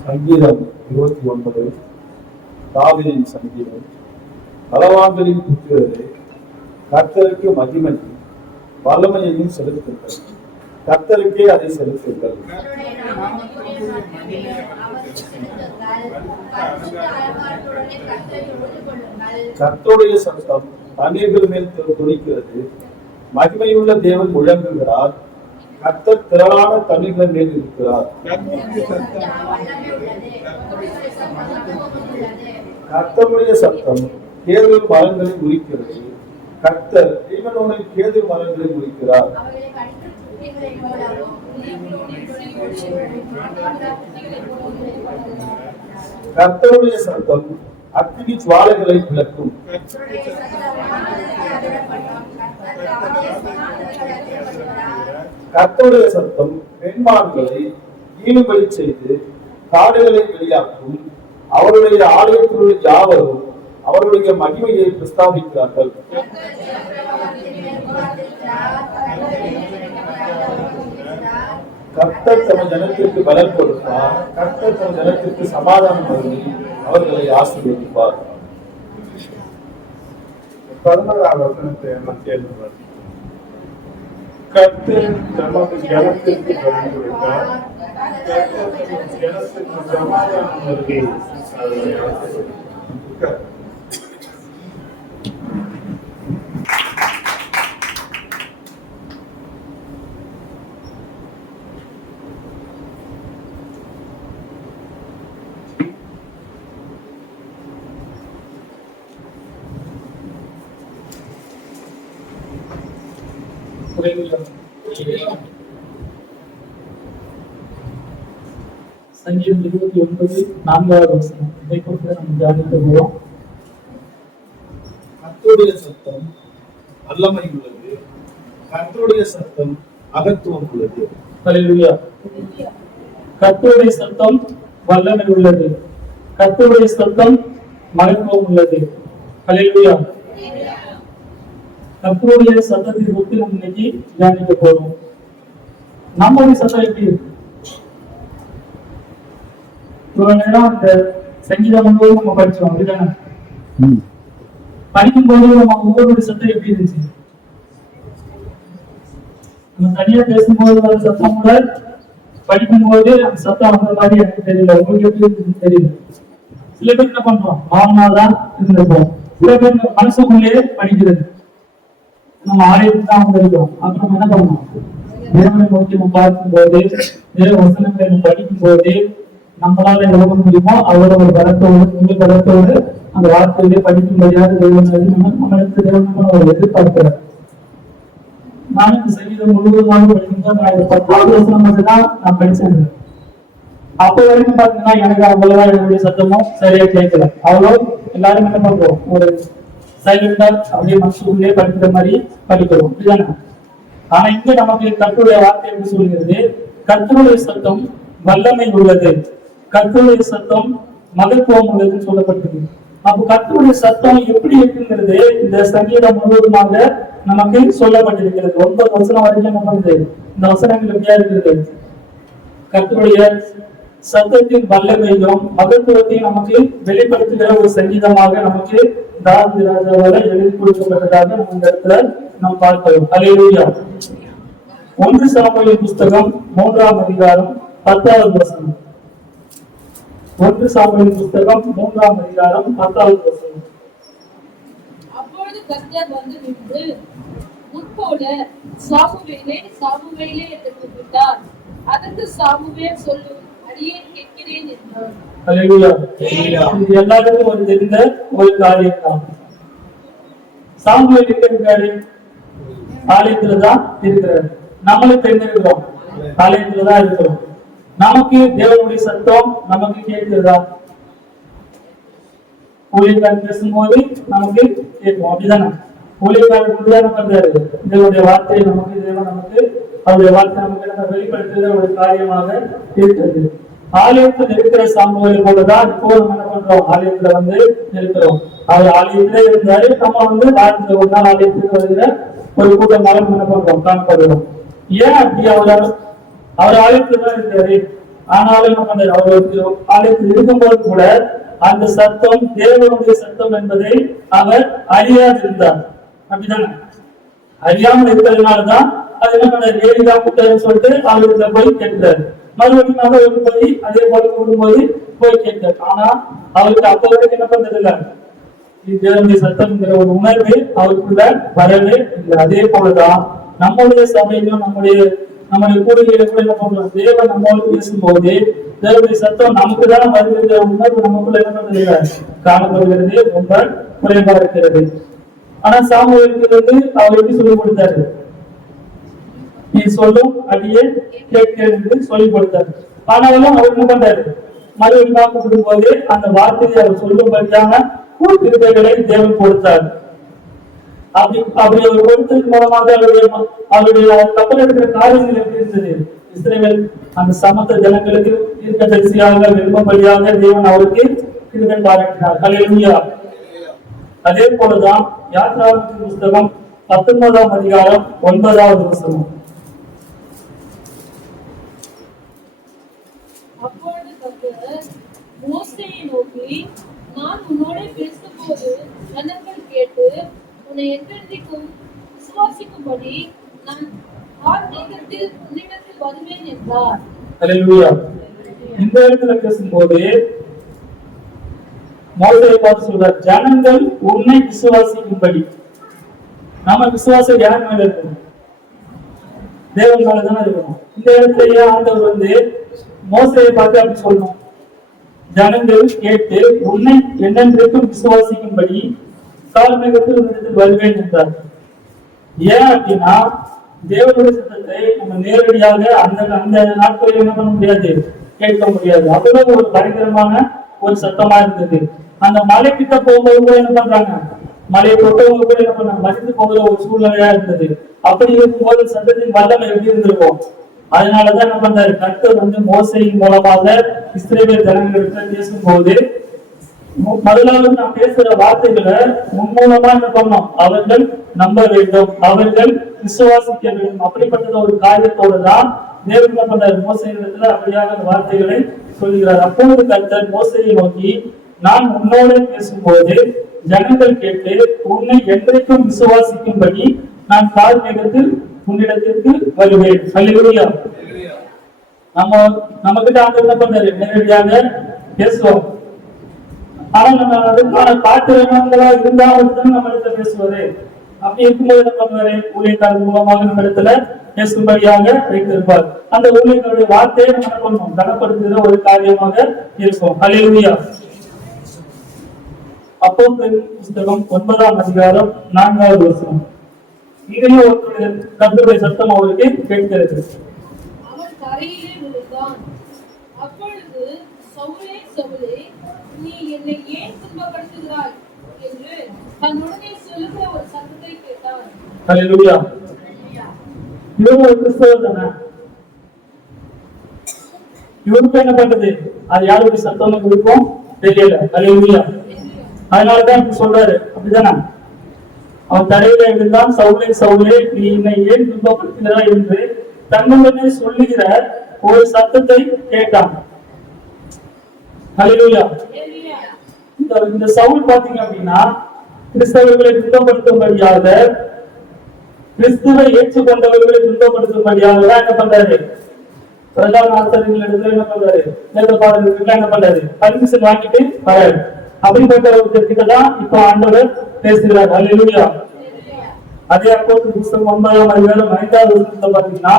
சங்கீதம் 29 தாவீதின் சங்கீதம். பலவான்களின் புத்திரரே, கர்த்தருக்கு மகிமையும் வல்லமையையும் செலுத்துங்கள், கர்த்தருக்கே அதை செலுத்துங்கள். அவருடைய நாமத்துக்குரிய மகிமையை அவருக்கு செலுத்துங்கள். பரிசுத்த அலங்காரத்துடனே கர்த்தரை தொழுது கொள்ளுங்கள். கர்த்தருடைய சத்தம் தண்ணீர்கள் மேல் துணிக்கிறது, மகிமையுள்ள தேவன் முழங்குகிறார், கர்த்தர் திரளான தண்ணீர்கள் மேல் இருக்கிறார். வல்லமை உள்ளது. உம்முடைய சத்தம் அனுபவம் உள்ளது. கர்த்தருடைய சத்தம் கேது மரங்களை உரிக்கிறது, கர்த்தர் லீபனோனின் கேது மரங்களை உரிக்கிறார். அவர்களை கடித்து துணிகளை போடவும் கர்த்தருடைய சத்தம் அக்கினி ஜுவாலைகளை விளக்கும், கர்த்தருடைய சத்தம் பெண்மான்களை ஈடுபடி செய்து காடுகளை வெளியாக்கும். அவருடைய ஆலயத்திலுள்ள யாவரும் அவருடைய மகிமையை பிரஸ்தாபிக்கிறார்கள். கர்த்தர் தம ஜனத்திற்கு பலன் கொடுப்பார், கர்த்தர் தம ஜனத்திற்கு சமாதானம் அருளி அவர்களை ஆசீர்வதிப்பார். 11ஆம் வசனத்தை எல்லாம் சேர்ந்து கர்த்தர் தமது ஜனத்திற்கு பலன் கொடுத்தார், கர்த்தர் தமது ஜனத்திற்கு சமாதானம் அருளி அவர்களை ஆசீர்வதிப்பார். சங்கீதம் 29 4வது வசனம். இதை குறித்து நம்ம தியானிக்க போறோம். கர்த்தருடைய சத்தம் வல்லமை உள்ளது, கர்த்தருடைய சத்தம் அகத்துவம் உள்ளது. ஹல்லேலூயா. கர்த்தருடைய சத்தம் வல்லமை உள்ளது, கர்த்தருடைய சத்தம் மகத்துவம் உள்ளது. ஹல்லேலூயா. கர்த்தருடைய சத்தத்தை குறித்து நம்ம இன்னைக்கு தியானிக்க போறோம். நம்மளுடைய சத்தம் எப்படி இருக்கு? இவ்வளவு நேரம் அந்த சங்கீதம் முழுவதும் நம்ம படிச்சோம், அப்படிதானே? படிக்கும் போது நம்ம ஒவ்வொரு சத்தம் எப்படி இருந்துச்சு? நம்ம தனியா பேசும்போது வர சத்தம் கூட படிக்கும் போது அந்த சத்தம் அந்த மாதிரி எனக்கு தெரியல, உங்களுக்கு எப்படி இருந்துச்சு தெரியல. சில பேர் என்ன பண்றோம், நார்மலாதான் இருந்திருப்போம். சில பேர் மனசுக்குள்ளேயே படிக்கிறது. நம்ம ஆலயத்துக்கு தான் வந்திருக்கோம், அப்புறம் என்ன பண்ணணும், தேவனை நோக்கி நம்ம பார்க்கும் போது, தேவ வசனங்களை நம்ம படிக்கும் போது நம்மளால எவ்வளவு முடியுமோ அவ்வளவு ஒரு பலத்தோடு முழு பலத்தோடு அந்த வார்த்தையிலே படிக்கும்படியாக தேவன் நம்மளுக்கு தேவன் ஒரு எதிர்பார்க்கிறார். நான் இந்த சங்கீதம் முழுவதுமாக படிக்கும்போது நான் 10வது வசனம் மட்டும்தான் நான் படிச்சேன். அப்ப வரைக்கும் பாத்தீங்கன்னா எனக்கு அவ்வளவா என்னுடைய சத்தமும் சரியா கேட்கல. அவ்வளோ எல்லாரும் என்ன பண்றோம், ஒரு சைலண்டா அப்படியே மனசுக்குள்ளே படிக்கிற மாதிரி படிக்கிறோம், இதுதானே? ஆனா இங்க நமக்கு கர்த்தருடைய வார்த்தை எப்படி சொல்கிறது, கர்த்தருடைய சத்தம் வல்லமை உள்ளது, கர்த்தருடைய சத்தம் மகத்துவம் உள்ளதுன்னு சொல்லப்பட்டிருக்கு. அப்போ கர்த்தருடைய சத்தம் எப்படி இருக்குங்கிறது இந்த சங்கீதம் முழுவதுமாக நமக்கு சொல்லப்பட்டிருக்கிறது. 9 வசனம் வரைக்கும் என்ன பண்ணுது, இந்த வசனங்கள் எப்படியா இருக்கிறது, கர்த்தருடைய சத்தத்தின் வல்லமையும் மகத்துவத்தையும் நமக்கு வெளிப்படுத்துகிற ஒரு சங்கீதமாக நமக்கு தாவீது ராஜாவால எழுதி கொடுக்கப்பட்டதாக நம்ம இந்த இடத்துல நாம் பார்க்கிறோம். அல்லேலூயா. 1 சாமுவேல் புஸ்தகம் 3ஆம் அதிகாரம் 10வது வசனம். 1 சாமுவேல் புஸ்தகம் 3ஆம் அதிகாரம் 10வது வசனம். அப்பொழுது கர்த்தர் வந்து நின்று முன்போல சாமுவேலே சாமுவேலே என்று கூப்பிட்டார். அதற்கு சாமுவேல் சொல்லும், அடியேன் கேட்கிறேன் என்றார். அல்லேலூயா. இது எல்லாருக்கும் ஒரு தெரிந்த ஒரு காரியம் தான். சாமுவேல் எங்க இருக்காரு, ஆலயத்துலதான் இருக்கிறார். நம்மளும் தெரிஞ்சிருக்கிறோம், ஆலயத்துலதான் இருக்கிறோம். நமக்கு தேவனுடைய சத்தம் நமக்கு கேட்கிறதா, ஊழியக்காரர் பேசும்போது நமக்கு கேட்கும், அப்படிதானே? ஊழியக்காரர் என்ன பண்றாரு, தேவனுடைய வார்த்தை நமக்கு தேவன் நமக்கு அவருடைய வார்த்தை நமக்கு வெளிப்படுத்துகிற ஒரு காரியமாக இருக்கிறது. ஆலயத்தில் இருக்கிற சாமுவேலை போலதான் இப்போ நம்ம என்ன பண்றோம், ஆலயத்துல வந்து இருக்கிறோம். அவர் ஆலயத்திலே இருந்தாரு, நம்ம வந்து வாரத்துல ஒரு நாள் ஆலயத்துக்கு வருகிற ஒரு கூட்டமாக என்ன பண்றோம், காணப்படுறோம். ஏன் அப்படி அவர் ஆலயத்துல தான் இருக்காரு, ஆனாலும் என்ன பண்றாரு, அவர் ஆலயத்தில் இருக்கும்போது கூட அந்த சத்தம் தேவனுடைய சத்தம் என்பதை அவர் அறியாதிருந்தார், அப்படிதானே? அறியாமல் இருக்கிறதுனாலதான் அது என்ன பண்றாரு, ஏரிதா கூட்டாருன்னு சொல்லிட்டு அவர்கிட்ட போய் கேட்கிறாரு. மறுபடியும் போய் அதே போல கூடும்போது போய் கேட்கிறார். ஆனா அவருக்கு அப்ப வரைக்கும் என்ன பண்றது இல்ல, தேவனுடைய சத்தம்ங்கிற ஒரு உணர்வு அவருக்குள்ள வரவே இல்லை. அதே போலதான் நம்முடைய சபையிலும் நம்முடைய கூடுகையில கூட என்ன பண்றோம், தேவன் நம்மளோடு பேசும்போது தேவனுடைய சத்தம் நமக்கு தான் வருகிற உணர்வு நமக்குள்ள என்ன பண்றது இல்லை, காணப்படுகிறது, ரொம்ப குறைவா இருக்கிறது. ஆனா சாமுவேலுக்கு வந்து அவர் எப்படி சொல்லிக் கொடுத்தாரு, நீ சொல்லும் அடியே கேட்க சொல்லிக் கொடுத்தாரு. ஆனாலும் அவர் என்ன பண்றாரு, மறுபடியும் கூப்பிடும் போது அந்த வார்த்தையை அவர் சொல்லும்படியான கிருபைகளை தேவன் கொடுத்தார். அப்படி அவர் கொடுத்தது மூலமாக அவருடைய கப்பல் இருக்கிற காரியங்கள் எப்படி இருந்தது, இஸ்ரவேல் அந்த சமத்த ஜனங்களுக்கு தீர்க்கதரிசியாக விரும்பும்படியாக தேவன் அவருக்கு கிருபை பாராட்டினார். அல்லேலூயா. அதே போலதான் யாத்ராகமத்தின் புஸ்தகம் 19ஆம் அதிகாரம் 9வது வசனம். அப்பொழுது கர்த்தர் மோசேயை நோக்கி, நான் உன்னோட பேசும்போது ஜனங்கள் கேட்டு உன்னை என்றென்றைக்கும் விசுவாசிக்கும்படி நான் ஆத்மீகத்தில் உன்னிடத்தில் வருவேன் என்றார். அல்லேலூயா. இந்த இடத்துல பேசும்போது மோசேயை பார்த்து சொல்றார், ஜனங்கள் உன்னை விசுவாசிக்கும்படி. நம்ம விசுவாசம் யார் மேல இருக்கணும், தேவன் மேலதானே இருக்கணும். இந்த இடத்துல ஆண்டவர் வந்து மோசேயை பார்த்து அப்படி சொல்லணும், ஜனங்கள் கேட்டு உன்னை என்னென்றைக்கும் விசுவாசிக்கும்படி காலமேகத்தில் உன்னிடத்தில் வருவேன் என்றார். ஏன் அப்படின்னா தேவனுடைய சத்தத்தை நம்ம நேரடியாக அந்த நாட்களில் என்ன பண்ண முடியாது, கேட்க முடியாது. அவ்வளவு ஒரு பயங்கரமான ஒரு சத்தமா இருந்தது. அந்த மலை கிட்ட போகும்போது கூட என்ன பண்றாங்க, மலையை தொட்டவங்க கூட என்ன பண்ணாங்க, மறைந்து போகிற ஒரு சூழ்நிலையா இருந்தது. அப்படி இருக்கும்போது சத்தத்தின் வல்லமை எப்படி இருந்திருக்கும். அதனாலதான் என்ன பண்றாரு, கர்த்தர் வந்து மோசேயின் மூலமாக இஸ்ரவேல் ஜனங்களுக்கு பேசும்போது முதலாவது நான் பேசுற வார்த்தைகளை முன்மூலமா என்ன பண்ணோம், அவர்கள் நம்ப வேண்டும், அவர்கள் விசுவாசிக்க வேண்டும். அப்படிப்பட்ட ஒரு காரியத்தோடு தான் தேவன் என்ன பண்றாரு, மோசேயிடத்துல அப்படியான வார்த்தைகளை சொல்கிறார். அப்பொழுது கர்த்தர் மோசேயை நோக்கி, நான் உன்னோடு பேசும்போது ஜனங்கள் கேட்டு உன்னை என்றைக்கும் விசுவாசிக்கும்படி நான் காலமேகத்தில் உன்னிடத்திற்கு வருவேன். அல்லேலூயா. நம்ம கிட்ட ஆண்டவர் என்ன பண்றாரு, நேரடியாக பேசுவோம். ஆனா நம்ம அதுக்கான பாத்திரங்களா இருந்தாலும் நம்ம இடத்துல பேசுவாரு. அப்படி இருக்கும்போது என்ன பண்ணுவாரு, ஊழியக்காரர் மூலமாக நம்ம இடத்துல பேசும்படியாக வைத்திருப்பார். அந்த ஊழியர்களுடைய வார்த்தையை நம்ம என்ன பண்ணுவோம், கனப்படுத்துகிற ஒரு காரியமாக இருக்கும். அல்லேலூயா. அப்போஸ்தலர் புஸ்தகம் 9ஆம் அதிகாரம் 4வது வசனம். இதையும் ஒருத்தருடைய கர்த்தருடைய சத்தம் அவருக்கு கேட்கிறது. அவன் கரையிலே விழுந்தான். அப்பொழுது என்னை ஏன் துன்பப்படுத்துகிறாய் என்று தன்னுடனே சொல்லுகிற ஒரு சத்தத்தை கேட்டார். ஹல்லேலூயா. இவங்க ஒரு கிறிஸ்தவர் தானே, இவருக்கு என்ன பண்றது, அது யாருடைய சத்தம்னு கொடுக்கும் தெரியல. ஹல்லேலூயா. அதனாலதான் இப்படி சொல்றாரு, அப்படிதானே? அவன் தலையில இருந்தான், சவுலே சவுலே நீ என்னை ஏன் துன்பப்படுத்துகிறாய் என்று தன்னுடனே சொல்லுகிற ஒரு சத்தத்தை கேட்டான். ஹல்லேலூயா. இந்த சவுல் பாத்தீங்க அப்படின்னா கிறிஸ்தவர்களை துன்பப்படுத்தும்படியாக, கிறிஸ்துவை ஏற்றுக்கொண்டவர்களை துன்பப்படுத்தும்படியாக என்ன பண்றாரு, பிரதான ஆசிரியர்கள் இடத்துல என்ன பண்றாரு, வேதபாரகர்கள் என்ன பண்றாரு, பர்மிஷன் வாங்கிட்டு வராரு. அப்படிப்பட்ட ஒரு கிட்டதான் இப்ப ஆண்டவர் பேசுகிறார். ஹல்லேலூயா. அதே அப்போஸ்தலர் புத்தகம் 9ஆம் அதிகாரம் 5வது வசனத்துல பாத்தீங்கன்னா,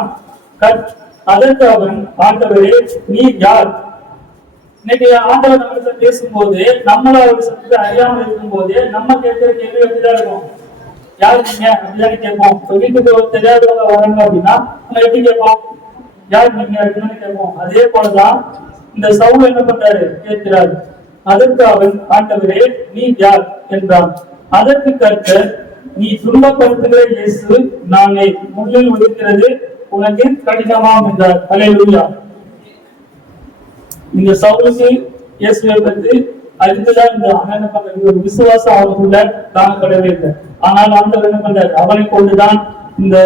அதற்கு அவன், ஆண்டவரே நீர் யார்? இன்னைக்கு ஆண்டவர் நம்மகிட்ட பேசும்போது நம்மள ஒரு சத்தத்தை அறியாமல் இருக்கும் போது நம்ம கேட்கிற கேள்வி எப்படிதான் இருக்கும், யாரு நீங்க அப்படிதான் கேட்போம். வீட்டுக்கு ஒரு தெரியாதவங்க வராங்க அப்படின்னா நம்ம எப்படி கேட்போம், யாரு நீங்க அப்படின்னு கேட்போம். அதே போலதான் இந்த சவுல் என்ன பண்றாரு, கேட்கிறார். அதற்கு அவன், ஆண்டவரே நீ யார் என்றான். அதற்கு கர்த்தர், நீ துன்பப்படுத்துகிற இயேசு நானே, முள்ளில் ஒதுக்கிறது உனக்கு கடினமாம் என்றார். ஹல்லேலூயா. இந்த சவுலுக்கு இயேசுவை பற்றி அறிந்துதான் இந்த என்ன பண்றது, ஒரு விசுவாசம் அவனுக்குள்ள காணப்படவே இல்லை. ஆனால் ஆண்டவர் என்ன பண்றாரு, அவனை கொண்டுதான் இந்த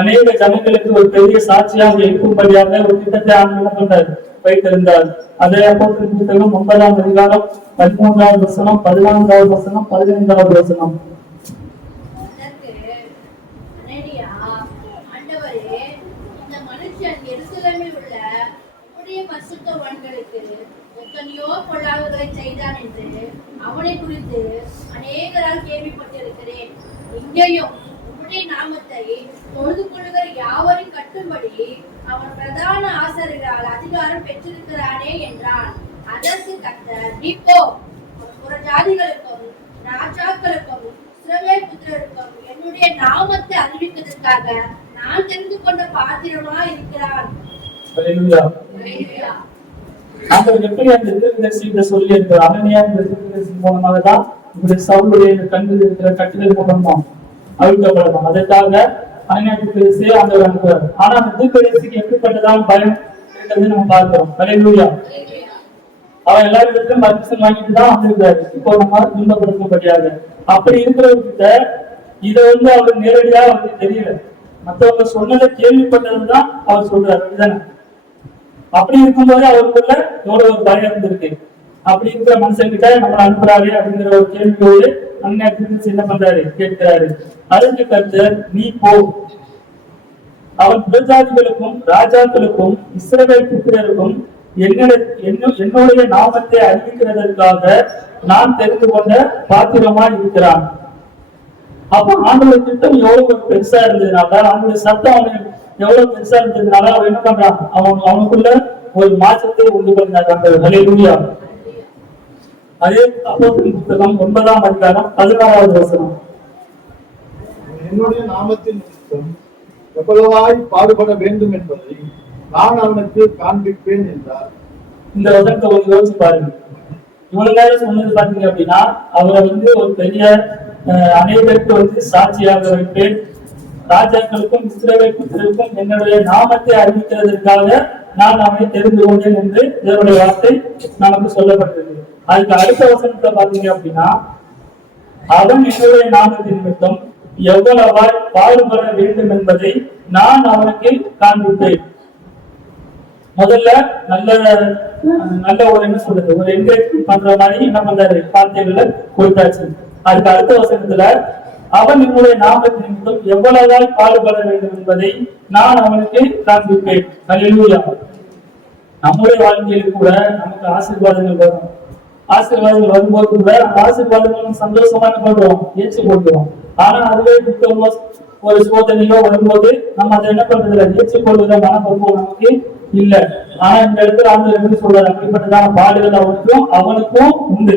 அநேக ஜனங்களுக்கு ஒரு பெரிய சாட்சியாக இருக்கும்படியாக ஒரு திட்டத்தை ஆண்டவர் என்ன பண்றாரு, வைத்திருந்தார். அதே அப்போஸ்தலர் புத்தகம் 9ஆம் அதிகாரம் 13வது வசனம், 14வது வசனம், 15வது வசனம். அனனியா, ஆண்டவரே, இந்த மனுஷன் எருசலேமில் உள்ள உம்முடைய பரிசுத்தவான்களுக்கு எத்தனையோ பொல்லாங்குகளை செய்தான் என்று அவனை குறித்து அநேகரால் கேள்விப்பட்டிருக்கிறேன். இங்கேயும் உம்முடைய நாமத்தை தொழுது கொள்ளுகிற யாவரையும் கட்டும்படி அவன் பிரதான ஆசாரியர்களால் அதிகாரம் பெற்றிருக்கிறானே என்றான். அதற்கு கர்த்தர், நீ போ, புற ஜாதிகளுக்கும் ராஜாக்களுக்கும் இஸ்ரவேல் புத்திரருக்கும் என்னுடைய நாமத்தை அறிவிப்பதற்காக நான் தெரிந்து கொண்ட பாத்திரமா இருக்கிறான். ஹல்லேலூயா. ஆண்டவர் எப்படி அந்த தீர்க்கதரிசியை சொல்லி இருக்கிற அனனியா தீர்க்கதரிசி மூலமாக தான் இப்படி சவுலுடைய கண்ணில் இருக்கிற கட்டுதல் மூலமாக அழிக்கப்படணும். அதற்காக அனனியா தீர்க்கதரிசி ஆண்டவர் அனுப்புறார். ஆனா அந்த தீர்க்கதரிசிக்கு எப்படிப்பட்டதான் பயம் இருக்கிறது நம்ம பார்க்கிறோம். ஹல்லேலூயா. அவன் எல்லாருக்கும் பர்மிஷன் வாங்கிட்டு தான் வந்திருக்காரு, இப்போ நம்ம துன்பப்படுத்தும்படியாக. அப்படி இருக்கிறவர்கிட்ட இதை அவர் நேரடியா அவருக்கு தெரியல, மற்றவங்க சொன்னதை கேள்விப்பட்டதுதான் அவர் சொல்றாரு, அப்படிதானே? அப்படி இருக்கும்போது அவருக்குள்ள எவ்வளவு ஒரு பயம் இருந்திருக்கு. அப்படி இருக்கிற மனுஷன்கிட்ட நம்ம அனுப்புறாரு அப்படிங்கிற ஒரு கேள்வியோடு அந்நேரத்துக்கு என்ன பண்றாரு, கேட்கிறாரு. அதற்கு கர்த்தர், நீ போ, அவன் புறஜாதிகளுக்கும் ராஜாக்களுக்கும் இஸ்ரவேல் புத்திரருக்கும் என்னுடைய நாமத்தை அறிவிக்கிறதற்காக நான் தெரிந்து கொண்ட பாத்திரமா இருக்கிறான். அப்ப ஆண்டோட திட்டம் எவ்வளவு பெருசா இருந்ததுனால, அவனுடைய சத்தம் அவனுக்கு எவ்வளவு பெருசா இருந்ததுனால அவன் என்ன பண்றான், அவனுக்குள்ள ஒரு மாற்றத்தை உண்டு பண்ணாங்க. ஹல்லேலூயா. அதே அப்போஸ்தலர் புத்தகம் 9ஆம் அதிகாரம் 16வது வசனம். என்னுடைய நாமத்தின் நிமித்தம் எவ்வளவாய் பாடுபட வேண்டும் என்பதை நான் அவனுக்கு காண்பிப்பேன் என்றார். இந்த வசனத்தை கொஞ்சம் யோசிச்சு பாருங்க. இவ்வளவு நேரம் சொன்னது பாத்தீங்க அப்படின்னா, அவரை ஒரு பெரிய அனைவருக்கு சாட்சியாக வைப்பேன், ராஜாக்களுக்கும் இஸ்ரவேல் புத்திரருக்கும் என்னுடைய நாமத்தை அறிவிக்கிறதற்காக நான் அவனை தெரிந்து கொண்டேன் என்று தேவனுடைய வார்த்தை நமக்கு சொல்லப்பட்டிருக்கு. அதுக்கு அடுத்த வசனத்தை பாத்தீங்க அப்படின்னா, அவன் என்னுடைய நாமத்தின் நிமித்தம் எவ்வளவாய் பாடுபட வேண்டும் என்பதை நான் அவனுக்கு காண்பிப்பேன். முதல்ல நல்ல ஒரு என்ன சொல்றது, ஒரு என்கரேஜ் பண்ற மாதிரி என்ன பண்றாரு, வார்த்தைகளை கொடுத்தாச்சு. அதுக்கு அடுத்த வசனத்துல, அவன் என்னுடைய நாமத்தின் நிமித்தம் எவ்வளவாய் பாடுபட வேண்டும் என்பதை நான் அவனுக்கு காண்பிப்பேன். ஹல்லேலூயா. நம்முடைய வாழ்க்கையில் கூட நமக்கு ஆசீர்வாதங்கள் வரும். ஆசீர்வாதங்கள் வரும்போது கூட அந்த ஆசீர்வாதங்கள் சந்தோஷமா என்ன பண்றோம், ஏற்று கொள்கிறோம். ஆனா அதுவே துக்கமோ ஒரு சோதனையோ வரும்போது நம்ம அதை என்ன பண்றதுல ஏற்றுக்கொள்கிற மனப்பக்குவம் நமக்கு இல்ல. ஆனா இந்த இடத்துல ஆண்டு எப்படி சொல்றாரு, அப்படிப்பட்டதான பாடுகள் அவனுக்கும் உண்டு.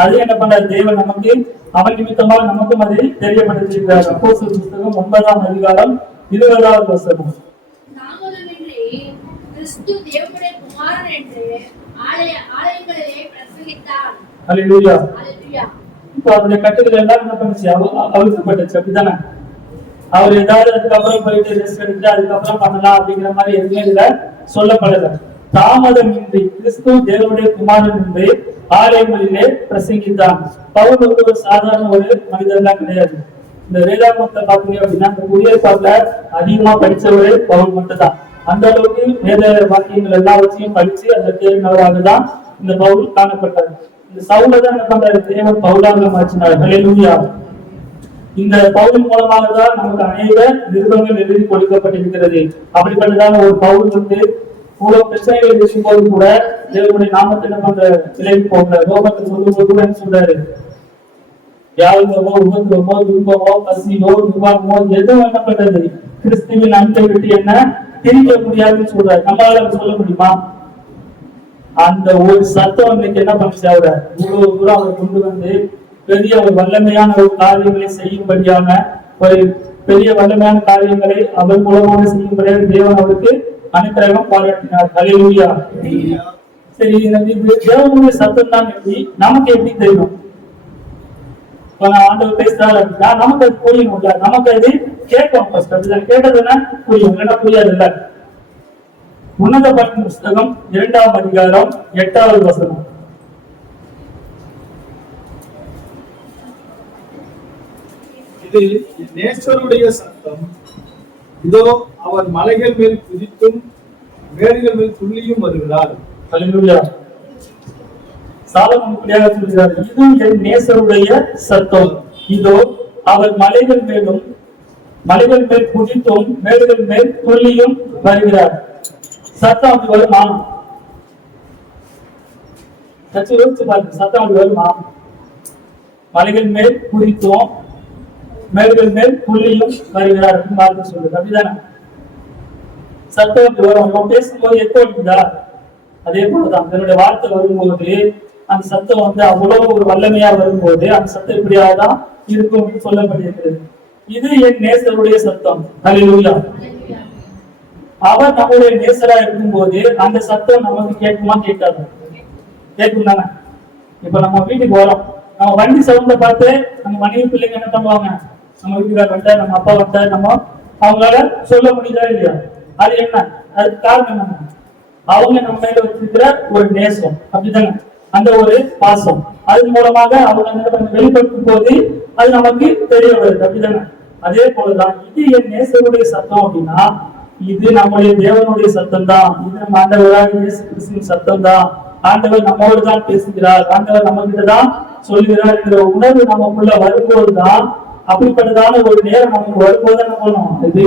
அது என்ன பண்றாரு, தேவன் நமக்கு அவன் நிமித்தமாக நமக்கும் அதை தெரியப்படுத்தியிருக்கிறார். அப்போஸ்தலர் புத்தகம் 9ஆம் அதிகாரம் 20வது வசனம். தாமதமின்றி கிறிஸ்து தேவனுடைய குமாரன் என்று ஆலயங்களிலே பிரசங்கித்தார். அல்லேலூயா. ஹalleluya. இப்போ அவருடைய கட்டுகள் எல்லாம் என்ன பண்ணுச்சு, அவிழ்க்கப்பட்டுச்சு, அப்படித்தானே? அவர் ஏதாவது அதுக்கப்புறம் போயிட்டு ரெஸ்ட் எடுத்து அதுக்கப்புறம் பண்ணலாம் அப்படிங்கிற மாதிரி எதுவுமே இதுல சொல்லப்படல. தாமதமின்றி கிறிஸ்து தேவனுடைய குமாரன் என்று ஆலயங்களிலே பிரசங்கித்தான். பவுல் வந்து ஒரு சாதாரண ஒரு மனிதர்லாம் கிடையாது. இந்த வேதாகமத்தை பாத்தீங்க அப்படின்னா இந்த புதிய ஏற்பாட்டுல அதிகமா படிச்சவரு பவுல் மட்டும் தான். அந்த அளவுக்கு வேத வாக்கியங்கள் எல்லாவற்றையும் படிச்சு அந்த தேர்ந்தவராக தான் இந்த பவுல் காணப்பட்டார். இந்த சவுல தான் என்ன பண்றாரு, தேவன் பவுலாக மாற்றினார். ஹல்லேலூயா. இந்த பவுல் மூலமாக தான் நமக்கு அநேக நிருபங்கள் எழுதி கொடுக்கப்பட்டிருக்கிறது. அப்படிப்பட்டதான ஒரு பவுல் வந்து இவ்வளவு பிரச்சனைகள் இருக்கும்போது கூட தேவனுடைய நாமத்தை என்ன பண்ற விலகி போகல. ரோமத்தை சொல்லும்போது கூட என்ன சொல்றாரு, யாருங்கமோ உபத்திரமோ துன்பமோ பசியோ நிர்வாகமோ எதுவும் என்ன பண்றது கிறிஸ்துவின் அன்பை விட்டு என்ன பிரிக்க முடியாதுன்னு சொல்றாரு. நம்மளால சொல்ல முடியுமா? அந்த ஒரு சத்தம் இன்னைக்கு என்ன பண்ணுச்சு, அவரை இவ்வளவு தூரம் அவரை கொண்டு வந்து பெரிய ஒரு வல்லமையான ஒரு காரியங்களை செய்யும்படியான ஒரு பெரிய வல்லமையான காரியங்களை அவர் மூலமாக செய்யும்படியாக தேவன் அவருக்கு அனுக்கிரகம் பாராட்டினார். ஹல்லேலூயா. சரி, இது தேவனுடைய சத்தம் தான் எப்படி நமக்கு எப்படி தெரியும்? ஆண்டவர் பேசுறாரு அப்படின்னா நமக்கு அது புரியணும்ல, நமக்கு அது கேட்கும். கேட்டதுன்னா புரியும், இல்லைன்னா புரியாது இல்ல. உன்னத பாட்டின் புஸ்தகம் 2ஆம் அதிகாரம் 8வது வசனம். இது நேசருடைய சத்தம், இதோ அவர் மலைகள் மேல் குதித்தும் மேடுகள் மேல் துள்ளியும் வருகிறார். ஹல்லேலூயா. சாலமோன் இப்படியாக சொல்கிறார், இது என் நேசருடைய சத்தம், இதோ அவர் மலைகள் மேல் குதித்தும் மேடுகள் மேல் துள்ளியும் வருகிறார். சத்தம் அப்படி வருமா? சற்று யோசிச்சு பாருங்க, சத்தம் அப்படி வருமா? மலைகள் மேல் குதித்தும் மேடுகள் மேல் துள்ளியும் வருகிறார் அப்படின்னு சொல்லுது, அப்படிதானே? சத்தம் அப்படி வரும். நம்ம பேசும்போது எப்போ இருக்குதா? அதே போலதான் என்னுடைய வார்த்தை வரும்போது அந்த சத்தம் வந்து அவ்வளவு ஒரு வல்லமையா வரும்போது அந்த சத்தம் இப்படியாதான் இருக்கும் அப்படின்னு சொல்லப்பட்டிருக்கிறது. இது என் நேசருடைய சத்தம். ஹல்லேலூயா. அவர் நம்முடைய நேசரா இருக்கும் போது அந்த சத்தம் நமக்கு கேட்குமா கேட்காது? கேட்கும் தானே? இப்ப நம்ம வீட்டுக்கு வரோம், நம்ம வண்டி சவுண்ட பார்த்து நம்ம மனைவி பிள்ளைங்க என்ன பண்ணுவாங்க, நம்ம வீட்டுக்கார வந்த நம்ம அப்பா வந்த நம்ம அவங்களால சொல்ல முடியுதா இல்லையா? அது என்ன, அதுக்கு காரணம் என்ன? அவங்க நம்ம மேல வச்சிருக்கிற ஒரு நேசம், அப்படித்தானே? அந்த ஒரு பாசம், அது மூலமாக அவங்க வெளிப்படுத்தும் போது அது நமக்கு தெரிய வருது, அப்படித்தானே? அதே போலதான் இது என் நேசருடைய சத்தம் அப்படின்னா இது நம்முடைய தேவனுடைய சத்தம் தான். இது நம்ம ஆண்டவராக இயேசு கிறிஸ்துவின் சத்தம் தான். ஆண்டவர் நம்மோடு தான் பேசுகிறார், ஆண்டவர் நம்ம கிட்ட தான் சொல்லுகிறார் என்ற உணர்வு நமக்குள்ள வரும்போதுதான், அப்படிப்பட்டதான ஒரு நேரம் நமக்கு வரும்போது என்ன பண்ணும், இது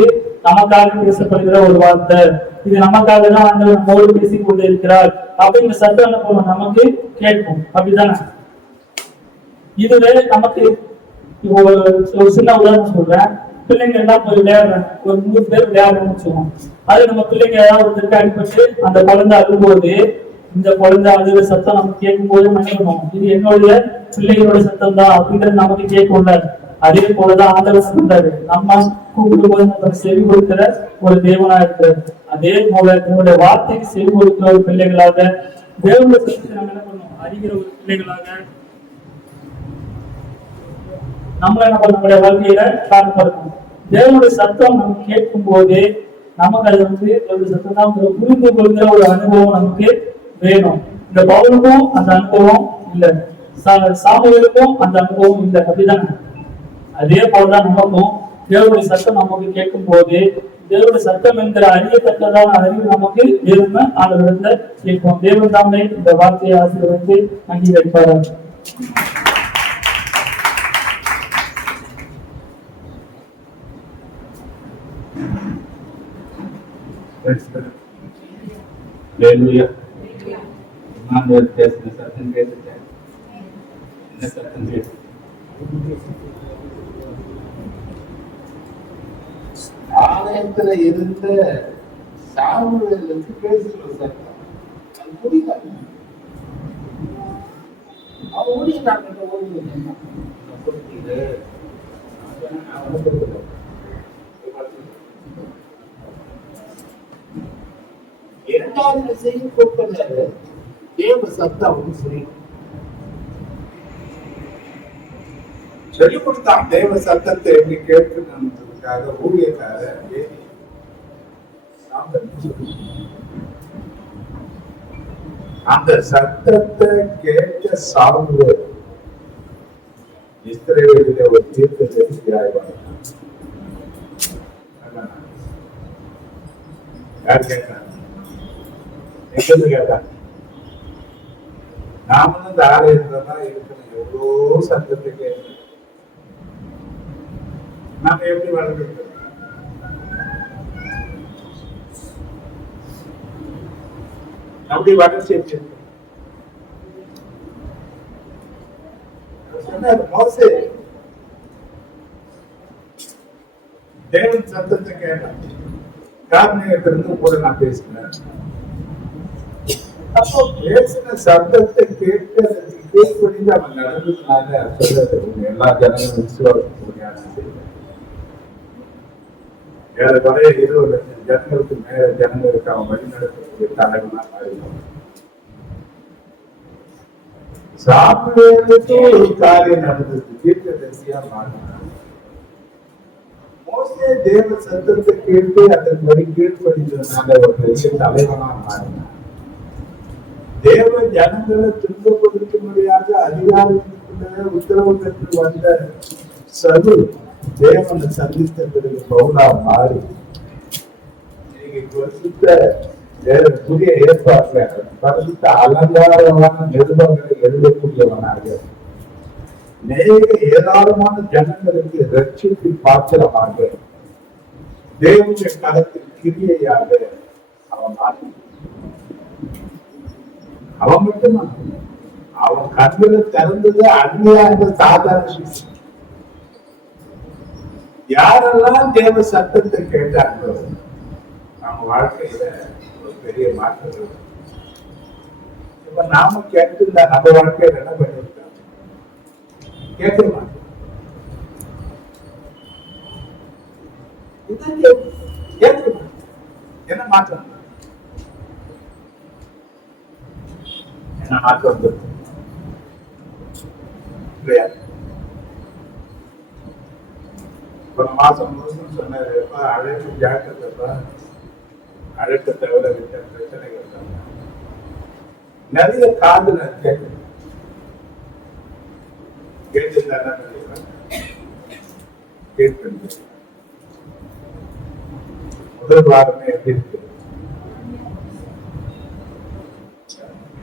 நமக்காக பேசப்படுகிற ஒரு வார்த்தை, இது நமக்காக தான் ஆண்டவர் நம்மோடு பேசிக் கொண்டு இருக்கிறார் அப்படிங்கிற சத்தம் என்ன பண்ணும், நமக்கு கேட்கும், அப்படித்தானே? இதுவே நமக்கு ஒரு சின்ன உதாரணம் சொல்றேன். பிள்ளைங்க எல்லாம் போய் விளையாடுறாங்க, ஒரு 3 பேர் விளையாடுறோம்னு சொல்லுவோம். அது நம்ம பிள்ளைங்க ஏதாவது ஒருத்தருக்கு அடிபட்டு அந்த குழந்தை அழும்போது இந்த குழந்தை அழுகிற சத்தம் நமக்கு கேட்கும் போது நினைக்கணும், இது என்னுடைய பிள்ளைகளோட சத்தம் தான் அப்படின்றது நமக்கு கேட்கும்ல. அதே போலதான் ஆண்டவர் சொல்றாரு, நம்ம கூப்பிடும் போது நம்ம செவி கொடுக்கிற ஒரு தேவனா இருக்கிறார். அதே போல என்னுடைய வார்த்தைக்கு செவி கொடுக்கிற ஒரு பிள்ளைகளாக, தேவனுடைய சத்தத்தை நம்ம என்ன பண்ணணும், அறிகிற ஒரு பிள்ளைகளாக நம்மள நம்மளுடைய வாழ்க்கையில காணப்படணும். தேவனுடைய சத்தம் நம்ம கேட்கும் போது நமக்கு அது வந்து தேவனுடைய சத்தம் தான் புரிந்து கொள்கிற ஒரு அனுபவம் நமக்கு வேணும். இந்த பவுலுக்கும் அந்த அனுபவம் இல்லை, சாமுவேலுக்கும் அந்த அனுபவம் இல்லை, அப்படிதானே? அதே போலதான் நமக்கும் தேவனுடைய சத்தம் நமக்கு கேட்கும் போது தேவனுடைய சத்தம் என்கிற அறியத்தக்கதான அறிவு நமக்கு வேணும்னு ஆண்டவரிடத்துல கேட்போம். தேவன் தாமே இந்த வார்த்தையை ஆசீர்வதித்து அங்கீகரிப்பார். சத்தம் கேட்டுட்டேன், என்ன சத்தம் கேட்டு ஆலயத்துல இருந்த சாமுவேலுக்கு பேசுற சத்தம் அது புரியல. அவன் ஓடினாங்க, இரண்டாவது செய்ய கூப்பிட்டாரு தேவ சத்தம் அப்படின்னு சொல்லி சொல்லிக் கொடுத்தான் தேவ சத்தத்தை எப்படி கேட்கணுன்றதுக்காக ஊழியக்காரர் ஏறி அந்த சத்தத்தை கேட்ட சாமுவேல் இஸ்ரவேலிலே ஒரு தீர்க்கதரிசியாய் வந்தார். யார் கேட்டாங்க? எங்கிருந்து கேட்டாங்க? நாமளும் இந்த ஆலயத்துலதான் இருக்கணும். எவ்வளோ சத்தத்தை கேட்கணும். நாம எப்படி வளர்ந்துருக்கோம்? அப்படி வளர்ச்சி மோசே தேவன் சத்தத்தை கேட்டான். காரணத்திலிருந்து கூட நான் பேசினேன். அப்போ பேசின சத்தத்தை கேட்டு கேட்படிந்து அவன் நடந்ததுனால சொல்றது எல்லா ஜனங்களும் விசுவாசம் ஏறக்குறைய 20 லட்சம் ஜனங்களுக்கு மேல ஜனங்களுக்கு அவன் வழி நடத்தக்கூடிய தலைவனா மாறினான். சாமுவேலுக்கு ஒரு காரியம் நடந்தது. தீர்க்கதரிசியா மாறினான். மோசே தேவ சத்தத்தை கேட்டு அதற்கு வழி கீழ்ப்படிந்ததுனால ஒரு பெரிய தலைவனா மாறினான். தேவ ஜனங்களை துன்பப்படுத்த முடியாத அதிகாரத்துக்குள்ள உத்தரவு பெற்று வந்த சது தேவனை சந்தித்த பிறகு பவுலா மாறி புதிய ஏற்பாட்டுல பரிசுத்த அலங்காரமான நிருபங்களை எழுதக்கூடியவனாக ஏராளமான ஜனங்களுக்கு ரட்சிப்பு பாத்திரமாக தேவனுடைய கரத்தில் கிரியையாக அவன் மாறி. அவன் மட்டுமா? அவன் கண்களை திறந்தது அந்நியாக சாதாரண சிஷ்யன். யாரெல்லாம் தேவ சத்தத்தை கேட்டாங்களோ அவங்க வாழ்க்கையில ஒரு பெரிய மாற்றங்கள். இப்ப நாம கேட்டுல நம்ம வாழ்க்கையில என்ன பண்ணிருக்கோம்? கேட்க மாட்டோம். என்ன மாற்றம்? என்ன மாற்றம் வந்துருக்கு இல்லையா? ஒரு மாசம் முழுசும் சொன்னாரு, அழைப்பு ஜாக்கிரதைப்பா, அழைப்பை தவிர விட்ட பிரச்சனைகள் தான் நிறைய காதுல கேட்கணும். கேட்டு கேட்டு முதல் வாரமே எப்படி இருக்கு?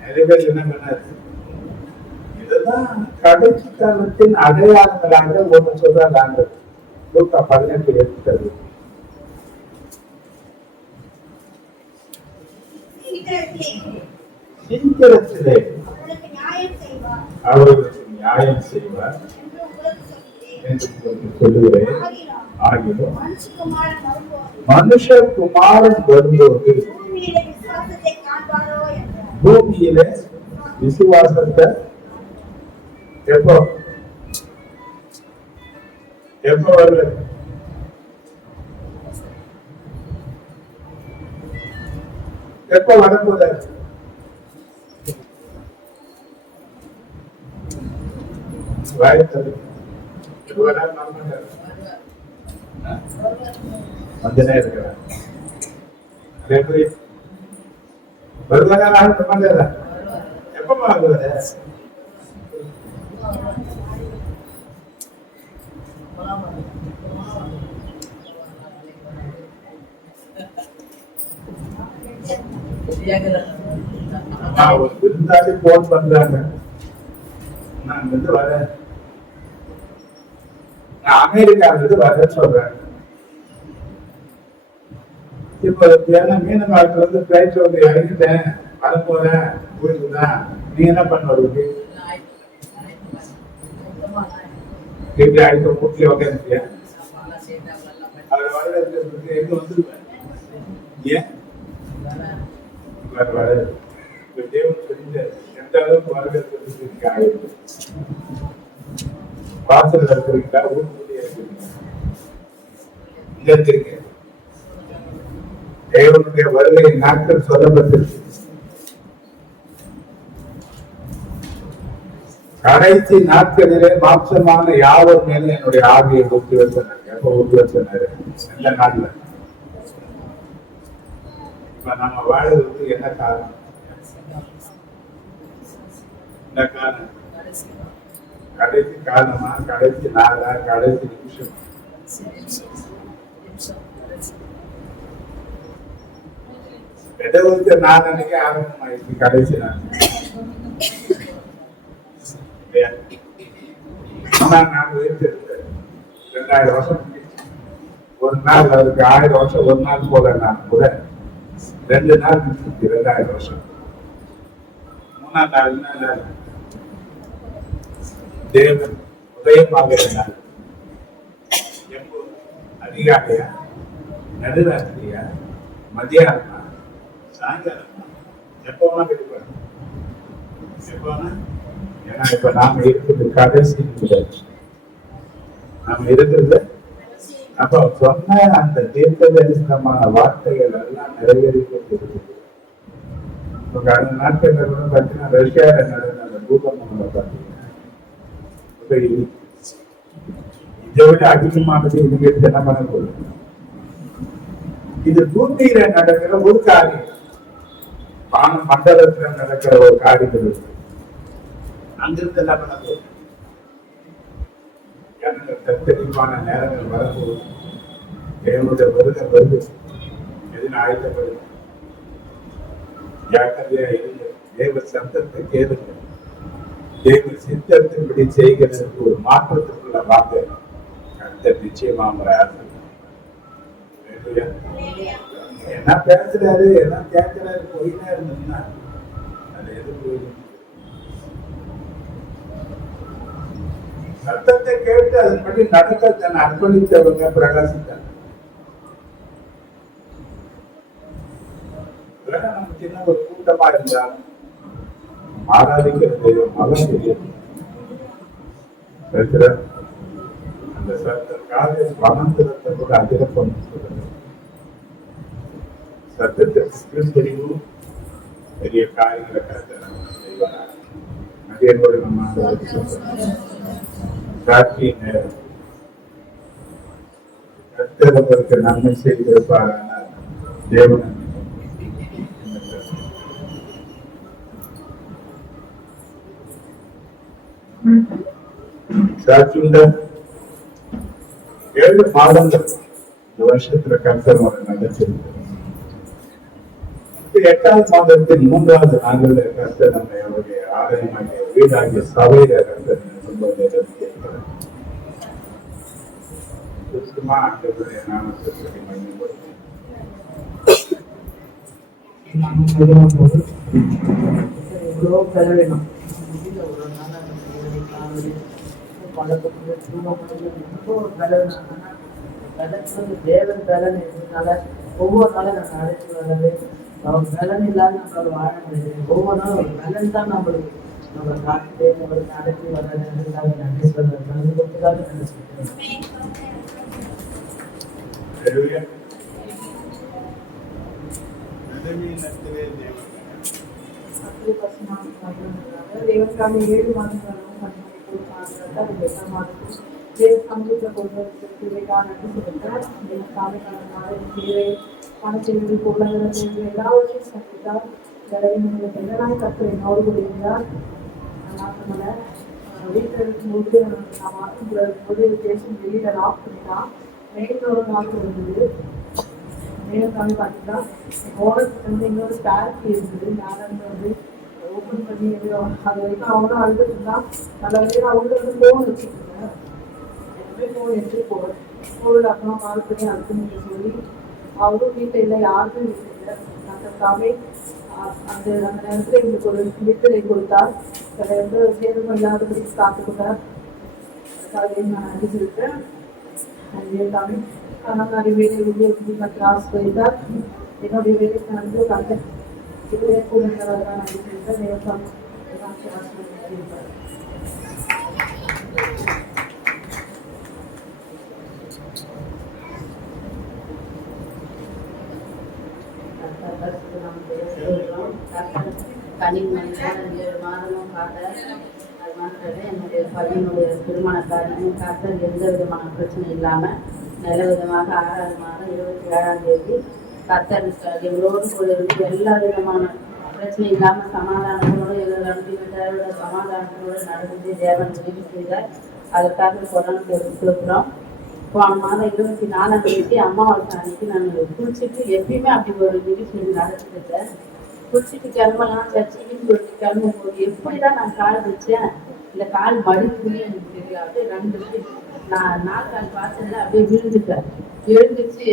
நிறைய பேர் என்ன பண்ணாரு, இதுதான் கடைசி காலத்தின் அடையாளங்களாக ஒண்ணு சொல்றாங்க. லூக்கா 18:8 சீக்கிரத்திலே அவர்களுக்கு நியாயம் செய்வார் என்று சொல்லுகிறேன். ஆகியோர் மனுஷகுமாரன் வரும்போது பூமியிலே விசுவாசத்தை எப்போ வருவது? எப்ப வரப்போத? வந்துனே இருக்கிறேன். வருவதா எப்ப வருவது? ஒரு விருந்தாளி போன் பண்றாங்க, நான் வந்து வரேன், நான் அமெரிக்காவிலிருந்து வரேன்னு சொல்றேன். இப்ப மீன காலத்துல இருந்து பிளைட் வந்து இறங்கிட்டேன், வர போறேன், போயிருந்தேன். நீ என்ன பண்ண வருது? வீட்டுல அடித்த மூட்டில உட்காந்துட்டியா? அதை வரவேற்கிறதுக்கு எங்க வந்துருவேன்? ஏன் தேவன் தெரிஞ்ச எந்த அளவுக்கு வரவேற்கிறதுக்கு வாசல் இருக்கிறீங்களா? ஊருக்கு இங்க இருக்கிறீங்க. தேவனுடைய வருகை நாட்கள் சொல்லப்பட்டிருக்கு. கடைசி நாட்களிலே மாம்சமான யாவர் மேலும் என்னுடைய ஆவியை ஊற்றி வச்சனாரு. எப்ப ஊற்றி வச்சனாரு? எந்த நாள்ல? இப்ப நம்ம வாழ்றதுக்கு என்ன காரணம்? என்ன காரணம்? கடைசி காலமா, கடைசி நாளா, கடைசி நிமிஷம்? பெடவுக்கு நான் அன்னைக்கு ஆரம்பமாயிடுச்சு. கடைசி நாள் நான் உயிர்த்தெடுத்தேன் 2000 வருஷம். ஒரு நாள் அவருக்கு 1000 வருஷம். ஒரு நாள் போல நான் கூட 2 நாள் 2000 வருஷம். 3ஆம் நாள் என்ன நாள்? தேவன் உதயமாக இருந்தார். எப்போ? அதிகாலையா, நடுராத்திரியா, மதியானமா, சாயங்காலமா? எப்போ வேணா கிடைப்பாரு. எப்போ வேணா. ஏன்னா இப்ப நாம இருக்கிறது கடைசி நிமிடம். நாம இருக்கிறது அப்ப சொன்ன அந்த தீர்க்க தரிசனமான வார்த்தைகள் எல்லாம் நிறைவேறிக்கொண்டிருக்கு. கடந்த நாட்கள்ல கூட பார்த்தீங்கன்னா ரஷ்யாவில் நடந்த அந்த பூகம்பங்களை பார்த்தீங்கன்னா இதை விட அதிகமானது இனிமேல் என்ன பண்ண போகுது? இது பூமியில நடக்கிற ஒரு காரியம், வான மண்டலத்துல நடக்கிற ஒரு காரியம் இருக்கு. அங்கிருந்து என்ன பண்ண போகுது? எனக்கு தெளிவான நேரங்கள் வரப்போகுது. தேவனுடைய வருகை வருது. எதுன்னு ஆயத்தப்படுது. ஜாக்கிரதையா இருங்க. தேவ சத்தத்தை கேளுங்க. தேவ சித்தத்தின்படி செய்கிறதுக்கு ஒரு மாற்றத்துக்குள்ள வாங்க. கர்த்தர் நிச்சயமா உங்களை என்ன பேசுறாரு, என்ன கேட்கிறாரு, போயினா இருந்ததுன்னா அது எது போயிடும்? சத்தத்தை கேட்டு அதன்படி நடக்க தன்னை அர்ப்பணித்தவங்க பிரகாசித்தாங்க. நம்ம சின்ன ஒரு கூட்டமா இருந்தாலும் ஆராதிக்கிற தெய்வம் மகன் தெரியும். அந்த சத்தம் காலை வனத்திரத்தை கூட அதிரப்பம் சொல்றது. சத்தத்திற்கு தெரியும் பெரிய காரியங்களை செய்வார். அதே போல நம்ம காட்சியின் நேரம் கர்த்தருக்கு நன்மை செய்திருப்பாரான தேவன் சாட்சியுண்ட 7 மாதங்கள் இந்த வருஷத்துல கர்த்தர் நடத்திருக்கு. 8ஆவது மாதத்தின் 3ஆவது நாளில் கர்த்தர் நம்ம அவருடைய ஆலயமாகிய வீடாகிய சபையில கர்த்தர் சுத்தமா ஆண்டவருடைய நாமத்தை சொல்லி மகிமைப்படுத்தும். எவ்வளோ பெறவேணும் தேவன் பலன் இருந்ததுனால ஒவ்வொரு நாளும் நம்ம அழைச்சி வர்றது. அவர் பலன் இல்லாத நம்மளால வாழ முடியாது. ஒவ்வொரு நாளும் ஒரு பலன் தான் நம்மளுக்கு நம்ம காட்டு நம்மளுக்கு அழைச்சி வர்றது. நன்றி சொல்றது அது மட்டும்தான் நினைச்சிருக்கேன். தேவனுக்கான 7 மாதங்களும் சமூகத்தை கொண்டு சொல்லிட்டார். தேவை பணச்செல்வி பொருளாதார எல்லாவற்றையும் சந்தித்தார். எல்லாம் கற்று என்னோடு கூட இருந்தார். மாற்றமல்ல வீட்டில் இருக்கும்போது நான் மாற்றக்கூடாது பேசும் வெளியில லாக் பண்ணிட்டான். மேலோட மாற்றம் இருந்தது. மேலும் பார்த்தீங்கன்னா ஓரத்துக்கு வந்து இன்னொரு ஸ்டார்க் இருந்தது. நான் வந்து ஓப்பன் பண்ணி அது வரைக்கும் அவனும் அழுதுட்டு இருந்தான். நல்ல வரைக்கும் அவங்க வந்து ஃபோன் வச்சுட்டு இருந்தேன். எப்பவுமே ஃபோன் எடுத்துட்டு போவேன். ஃபோனில் அப்புறம் கால் பண்ணி அழுத்துன்னு சொல்லி அவரும் வீட்டில் இல்லை, யாருக்கும் வீட்டில் இல்லை. அதற்காகவே அந்த நேரத்தில் எங்களுக்கு ஒரு விடுதலை கொடுத்தார். அதை வந்து சேதம் இல்லாதபடி காத்துக்கிட்டார். அதுக்காக நான் நன்றி சொல்லிட்டேன். நன்றி. ஆனால் நிறைய வேலை உத்தியோகத்துக்கு மற்ற ஆசிரியர் என்னுடைய வேலைக்கு வந்து கற்று இதுவே கூட நன்றி சொல்லிட்டு நேரம் ஆசிரியர் கனிமணி 7 மாதமும் காட்ட அது நாட்களில் என்னுடைய பையனுடைய திருமண காரியம் கர்த்தர் எந்த விதமான பிரச்சனை இல்லாமல் நல்ல விதமாக 6வது மாதம் 27ஆம் தேதி கர்த்தர் எங்களோடு கூட இருந்து எல்லா விதமான பிரச்சனை இல்லாமல் சமாதானத்தோடு எங்களோட சமாதானத்தோடு நடந்து தேவன் உதவி செய்தார். அதற்காக கொரோனா கொடுக்குறோம். போன மாதம் 24ஆம் தேதி அம்மாவாசை அன்னைக்கு நான் குளிச்சுட்டு எப்பயுமே அப்படி ஒரு நிகழ்ச்சி நடந்துட்டேன். குளிச்சுட்டு கிளம்பலாம் சர்ச்சைக்குன்னு சொல்லிட்டு கிளம்பும் போது எப்படிதான் நான் கால் வச்சேன், இல்லை கால் மடிக்குன்னு எனக்கு தெரியல. அப்படியே 2 நான் 4 கால் பார்த்தேன், அப்படியே விழுந்துட்டேன். எழுந்துச்சு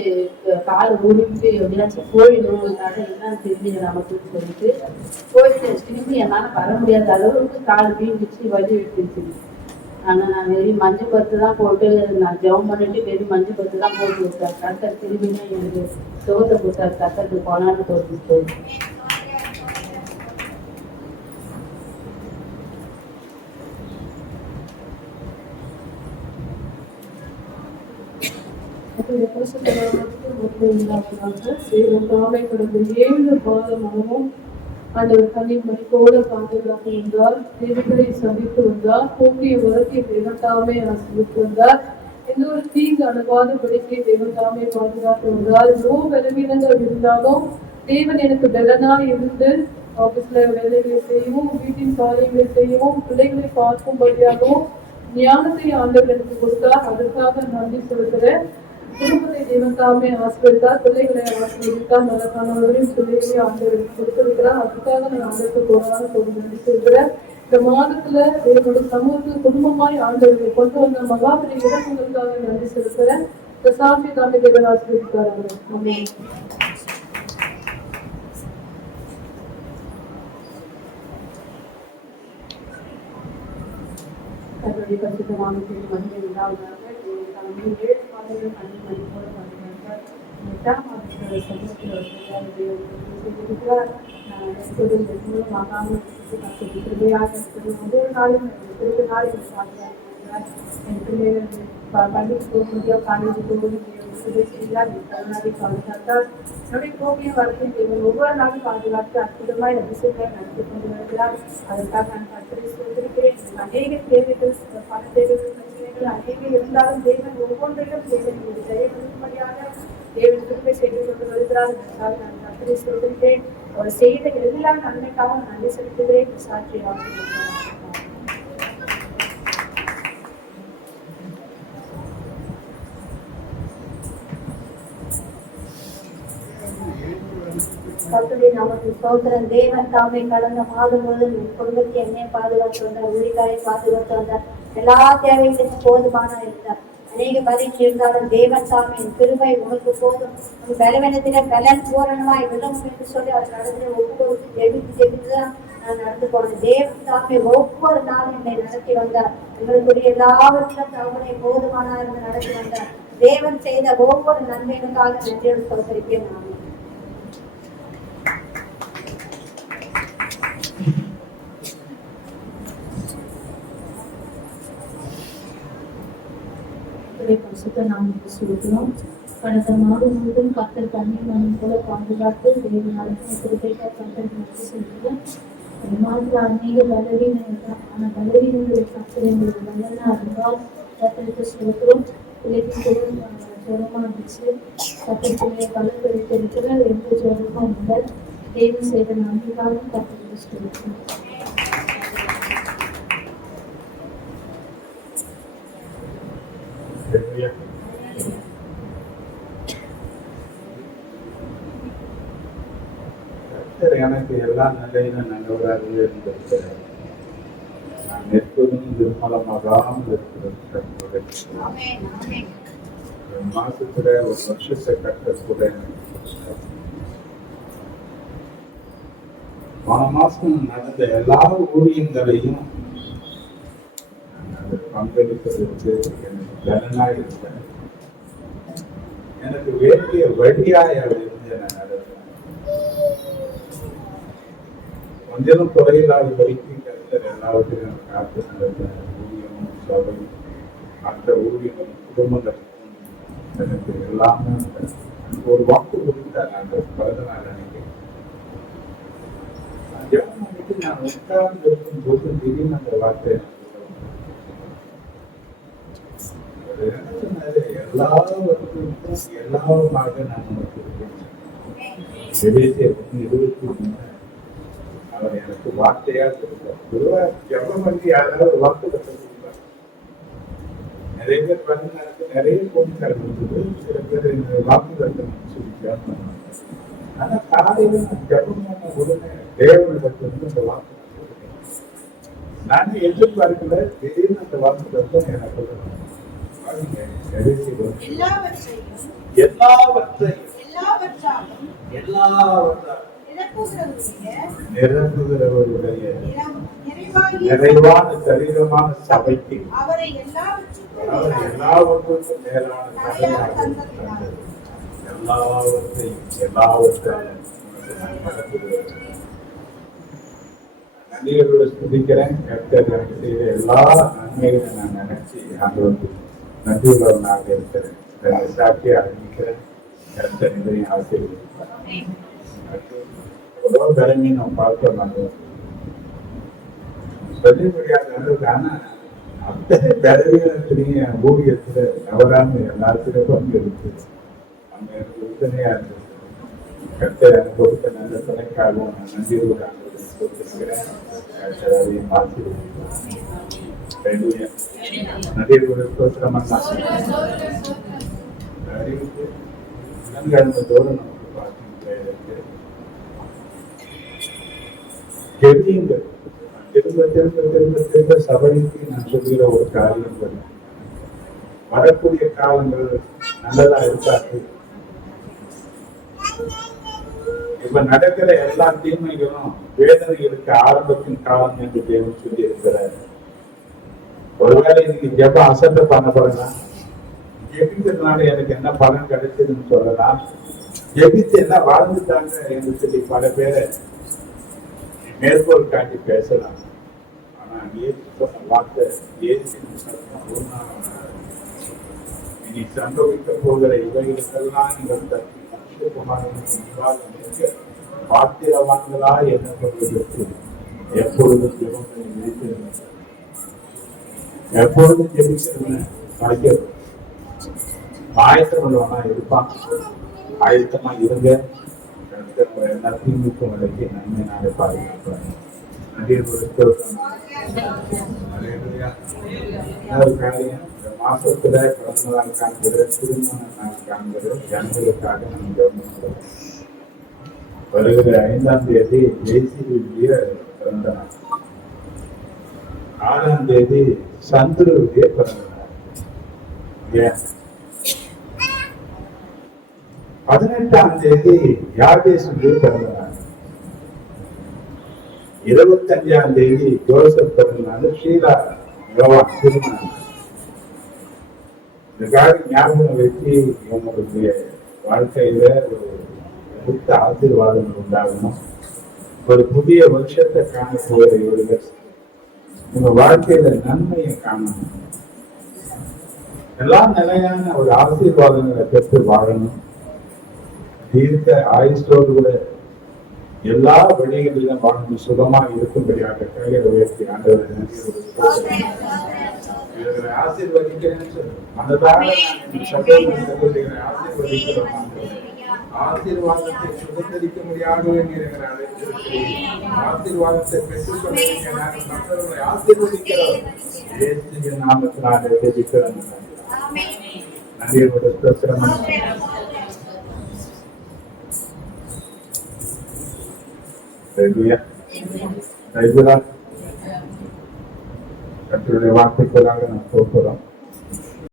கால் உருவிட்டு எப்படியாச்சும் போயிடும் என்னன்னு தெரியல நமக்குன்னு சொல்லிட்டு போயிட்டு திரும்பி என்னால் வர முடியாத அளவுக்கு கால் வீழ்ந்துச்சு, வலி எடுத்துச்சு. ஆனால் நான் வெறும் மஞ்சள் பத்து தான் போட்டு நான் ஜெபம் பண்ணிட்டு வெறும் மஞ்சள் பத்து தான் போட்டு விட்டேன். கர்த்தர் திரும்பினா எனக்கு சோத்தை கொடுத்தாரு. கர்த்தருக்கு போனான்னு போட்டு ஆண்டவர் தன்னை மணிக்கோட பாதுகாப்பு வந்தார். தேவைகளை சந்தித்து வந்தார். போக்கிய வழக்கை தேவத்தாமே ஆசிரித்து வந்தார். எந்த ஒரு தீங்கு அணுகாதபடிக்கு தேவத்தாமே பாதுகாத்து வந்தார். பலவீனங்கள் இருந்தாலும் தேவன் எனக்கு பலனாய் இருந்து ஆபீஸ்ல வேலைகளை செய்யவும், வீட்டின் காரியங்களை செய்யவும், பிள்ளைகளை பார்க்கும்படியாகவும் ஞானத்தை ஆண்டவர் எனக்கு கொடுத்தார். அதற்காக நன்றி சொல்கிறேன். குடும்பத்தை தேவத்தாமே ஆசிரியத்தார். பிள்ளைகளை ஆசிரியத்தார். நல்லக்கானவர்களையும் பிள்ளைகளை ஆண்டவர் கொடுத்திருக்கிறார். அதுக்காக நான் ஆண்டவருக்கு போராட நன்றி சொல்கிறேன். இந்த மாதத்துல என்னோட சமூகத்துக்கு குடும்பமாய் ஆண்டவர்களை கொண்டு வந்த மகாபலி இறப்புகளுக்காக நன்றி செலுத்துறேன். இந்த சாமி தாண்டி தேவன் ஆசிரியத்தார். தன்னுடைய பரிசுத்தமான மகிமை உண்டாவதாக. 7 மாதங்கள் 12 மணி போல பாதுகாத்தார். 8ஆம் மாதத்தில் சமூகத்தில் ஒவ்வொரு நாளும் திருப்பி நாள் பாதுகாக்கிறார். என் பிள்ளைகள் பள்ளிக்கு போக முடியும், காலேஜுக்கு போக முடியும், கருணாவை பாதுகாத்தார். என்னுடைய கோவிய வாழ்க்கையை தேவன் ஒவ்வொரு நாளும் பாதுகாத்து அற்புதமாய் அதிசயங்களை நடத்தி கொண்டு வருகிறார். அதற்காக நான் கர்த்தரை சொல்லியிருக்கிறேன். அநேக தேவைகள், பண தேவைகள், பிரச்சனைகள் அநேக இருந்தாலும் தேவன் ஒவ்வொன்றையும் தேவன் ஜெயப்படும்படியாக தேவன் திருப்பி செய்து கொண்டு வருகிறார். அதற்காக நான் கர்த்தரை சொல்லியிருக்கிறேன். அவர் செய்த எல்லா நன்மைக்காக நன்றி செலுத்துகிறேன். சாட்சியாக கர்த்தருடைய நாமத்தில் ஸ்தோத்திரம். தேவன் தாமே கடந்த மாதம் முழுவதும் என் குடும்பத்தை என்னை பாதுகாத்து வந்தார். ஊழியக்காரை பாதுகாத்து வந்தார். எல்லா தேவைகளுக்கும் போதுமான இருந்தார். அநேக பரீட்சை இருந்தாலும் தேவன் தாமே என் கிருபை உனக்கு போதும், உன் பலவீனத்திலே பலன் பூரணமாய் விடும் என்று சொல்லி அவர் நடந்து ஒவ்வொரு ஜெபித்துதான் நான் நடந்து போனேன். தேவன் தாமே ஒவ்வொரு நாளும் என்னை நடத்தி வந்தார். எங்களுடைய எல்லாவற்றிலும் தவறை போதுமானா இருந்து நடத்தி வந்தார். தேவன் செய்த ஒவ்வொரு நன்மைகளுக்காக நன்றியோடு சொல்லிருக்கேன். நான் பரிசுத்த நாமத்தை சொல்கிறோம். கடந்த மாதம் முழுவதும் கர்த்தர் தண்ணீர் மனம் போல பாதுகாத்து தேவனால குறிப்பிட்ட கர்த்தர் நன்றி சொல்கிறோம். இந்த மாதத்தில் அநேக பலவீனங்கள் தான். ஆனால் பலவீனங்களை கர்த்தர் எங்களுக்கு வல்லனா இருந்தால் கர்த்தருக்கு சொல்கிறோம். பிள்ளைக்கும் ஜுரமா இருந்துச்சு. கர்த்தருக்குள்ளே பலம் கிடைத்திருக்கிற எந்த ஜுரமும் இல்லை. தேவன் செய்த நன்மைக்காகவும் கர்த்தருக்கு சொல்கிறோம். எனக்கு எல்லா நிலையிலும் நல்லவராகவே இருந்திருக்கிறார். நான் எப்போதும் நிர்மலமாகாமல் இருக்கிறது. மாசத்துல ஒரு வருஷத்தை கட்ட கூட போன மாசம் நடந்த எல்லா ஊழியங்களையும் பங்களிப்பதற்கு எனக்கு பலனாக இருக்கிறேன். எனக்கு வேண்டிய வழியாய் இருந்து நான் நடக்கிறேன். கொஞ்சம் குறையில்லாத வரைக்கும் கருத்தர் எல்லாவற்றையும் காத்து நடந்த ஊழியமும் சபை மற்ற ஊழியமும் குடும்பங்களுக்கும் எனக்கு எல்லாமே ஒரு வாக்கு கொடுத்தார். அந்த பிறந்த நாள் அன்னைக்கு நான் உட்கார்ந்து இருக்கும் போது திடீர்னு அந்த வார்த்தை அவர் என்ன சொன்னாரு, எல்லாவற்றுக்கும் எல்லாமாக நான் உனக்கு இருக்கேன். எபேசியர் 1:23 அவர் எனக்கு வார்த்தையா கொடுத்தார். பொதுவா ஜெபம் பண்ணி யாராவது வார்த்தை கொடுப்பார். நிறைய பேர் பண்ணாருக்கு, நிறைய பொருட்கள் இருந்தது. சில பேர் இந்த வாக்கு தத்தம் சொல்லி கேட்பாங்க. ஆனா காலையில நான் ஜெபம் பண்ண உடனே தேவனிடத்துல இருந்து அந்த வாக்கு நான் எதிர்பார்க்கல. திடீர்னு அந்த வாக்கு தத்தம் எனக்கு நிரப்புகிறவருடைய நிறைவான சரீரமான சபைக்கு அவர் எல்லாவற்றுக்கும் மேலான எல்லாவற்றையும் நன்றியோடு ஸ்துதிக்கிறேன். கர்த்தர் எனக்கு செய்த எல்லா நன்மைகளையும் நான் நினைச்சு ஆண்டவருக்கு நன்றியுள்ளவனாக இருக்கிறேன். சாட்சியை அறிவிக்கிறேன். கர்த்தர் இதையும் ஆசீர்வதிப்பார். எவ்வளோ திறமையை நம்ம பார்க்க சொல்ல முடியாத அளவுக்கு. ஆனா அத்தனை பலவீனத்திலையும் என் ஊழியத்துல தவறாம எல்லாத்துக்கும் பங்கு இருக்கு. அங்க எனக்கு உறுதுணையா இருந்தது. கர்த்தர் எனக்கு கொடுத்த நல்ல துணைக்காகவும் நான் நன்றியோடு கொடுத்திருக்கிறேன். கர்த்தர் அதையும் ஆசீர்வதிப்பார். நன்றியோடு அறிவித்து நன்கு தோறும் நமக்கு பார்க்கின்ற கெதியுங்கள். திரும்ப திரும்ப திரும்ப திரும்ப சபைக்கு நான் சொல்கிற ஒரு காரியம், வரக்கூடிய காலங்கள் நல்லதா இருக்காது. இப்ப நடக்கிற எல்லா தீமைகளும் வேதனைகளுக்கு ஆரம்பத்தின் காலம் என்று தேவன் சொல்லி இருக்கிறார். ஒருவேளை இன்னைக்கு ஜெபம் அசட்டை பண்ணப்படலாம். ஜெபிக்கிறதுனால எனக்கு என்ன பலன் கிடைச்சதுன்னு சொல்லலாம். ஜெபித்து என்ன வாழ்ந்துட்டாங்க என்று சொல்லி பல பேரை மேற்கோள் காட்டி பேசலாம். ஆனா வார்த்தை இனி சம்பவிக்க போகிற இவைகளுக்கெல்லாம் நீங்கள் பாத்திரவான்களா எண்ணப்படுவதற்கு எப்பொழுதும் ஜெபங்களை விழித்திருந்தது. எப்பொழுதும் ஜெபிக்கிறவன வாய்க்கிறது. ஆயத்தம் உள்ளவனா இருப்பான். ஆயத்தமா இருங்க. எல்லா தீங்குக்கும் விலைக்கு நன்மை நாளை பாதுகாப்பாங்க. இன்னொரு காரியம், இந்த மாசத்துல பிறந்த நாள் காண்கிறது, திருமண நாள் காண்கிறது, ஜனங்களுக்காக நம்ம கவனிக்கிறோம். வருகிற 5ஆம் தேதி ஜெய்சியுடைய பிறந்த நாள். 6ஆம் தேதி சந்துருடைய பிறந்த நாள். ஏன் 18ஆம் தேதி யாகேசுடைய பிறந்த நாள். 25ஆம் தேதி ஜோசப் பிறந்த நாள். ஷீலா யோவான் திருமணம். இதுக்காக ஞாபகம் வச்சு இவங்களுடைய வாழ்க்கையில ஒரு எடுத்த ஆசீர்வாதங்கள் உண்டாகணும். ஒரு புதிய வருஷத்தை காண போகிற இவர்கள் உங்க வாழ்க்கையில நன்மையை காணணும். எல்லா நிலையான ஒரு ஆசீர்வாதங்களை பெற்று வாழணும். தீர்க்க ஆயுஷோடு கூட எல்லா வழிகளிலும் வாழ்ந்து சுகமா இருக்கும்படியாக கையை உயர்த்தி ஆண்டவர் ஆசீர்வதிக்கிறேன்னு சொல்லு. மனதாக ஆசீர்வதிக்கிறோம். ஆசீர்வாதத்தை சுதந்திரிக்க முடியாதவே நீங்கிறாரு. ஆசீர்வாதத்தை பெற்றுக்கொள்ள வேண்டிய நாங்கள் மற்றவர்களை ஆசீர்வதிக்கிறோம். இயேசுவின் நாமத்தினாலே ஜெபிக்கிறோம். நன்றியோடு ஸ்தோத்திரம். கர்த்தருடைய வார்த்தைக்குள்ளாக நாம் போகிறோம்.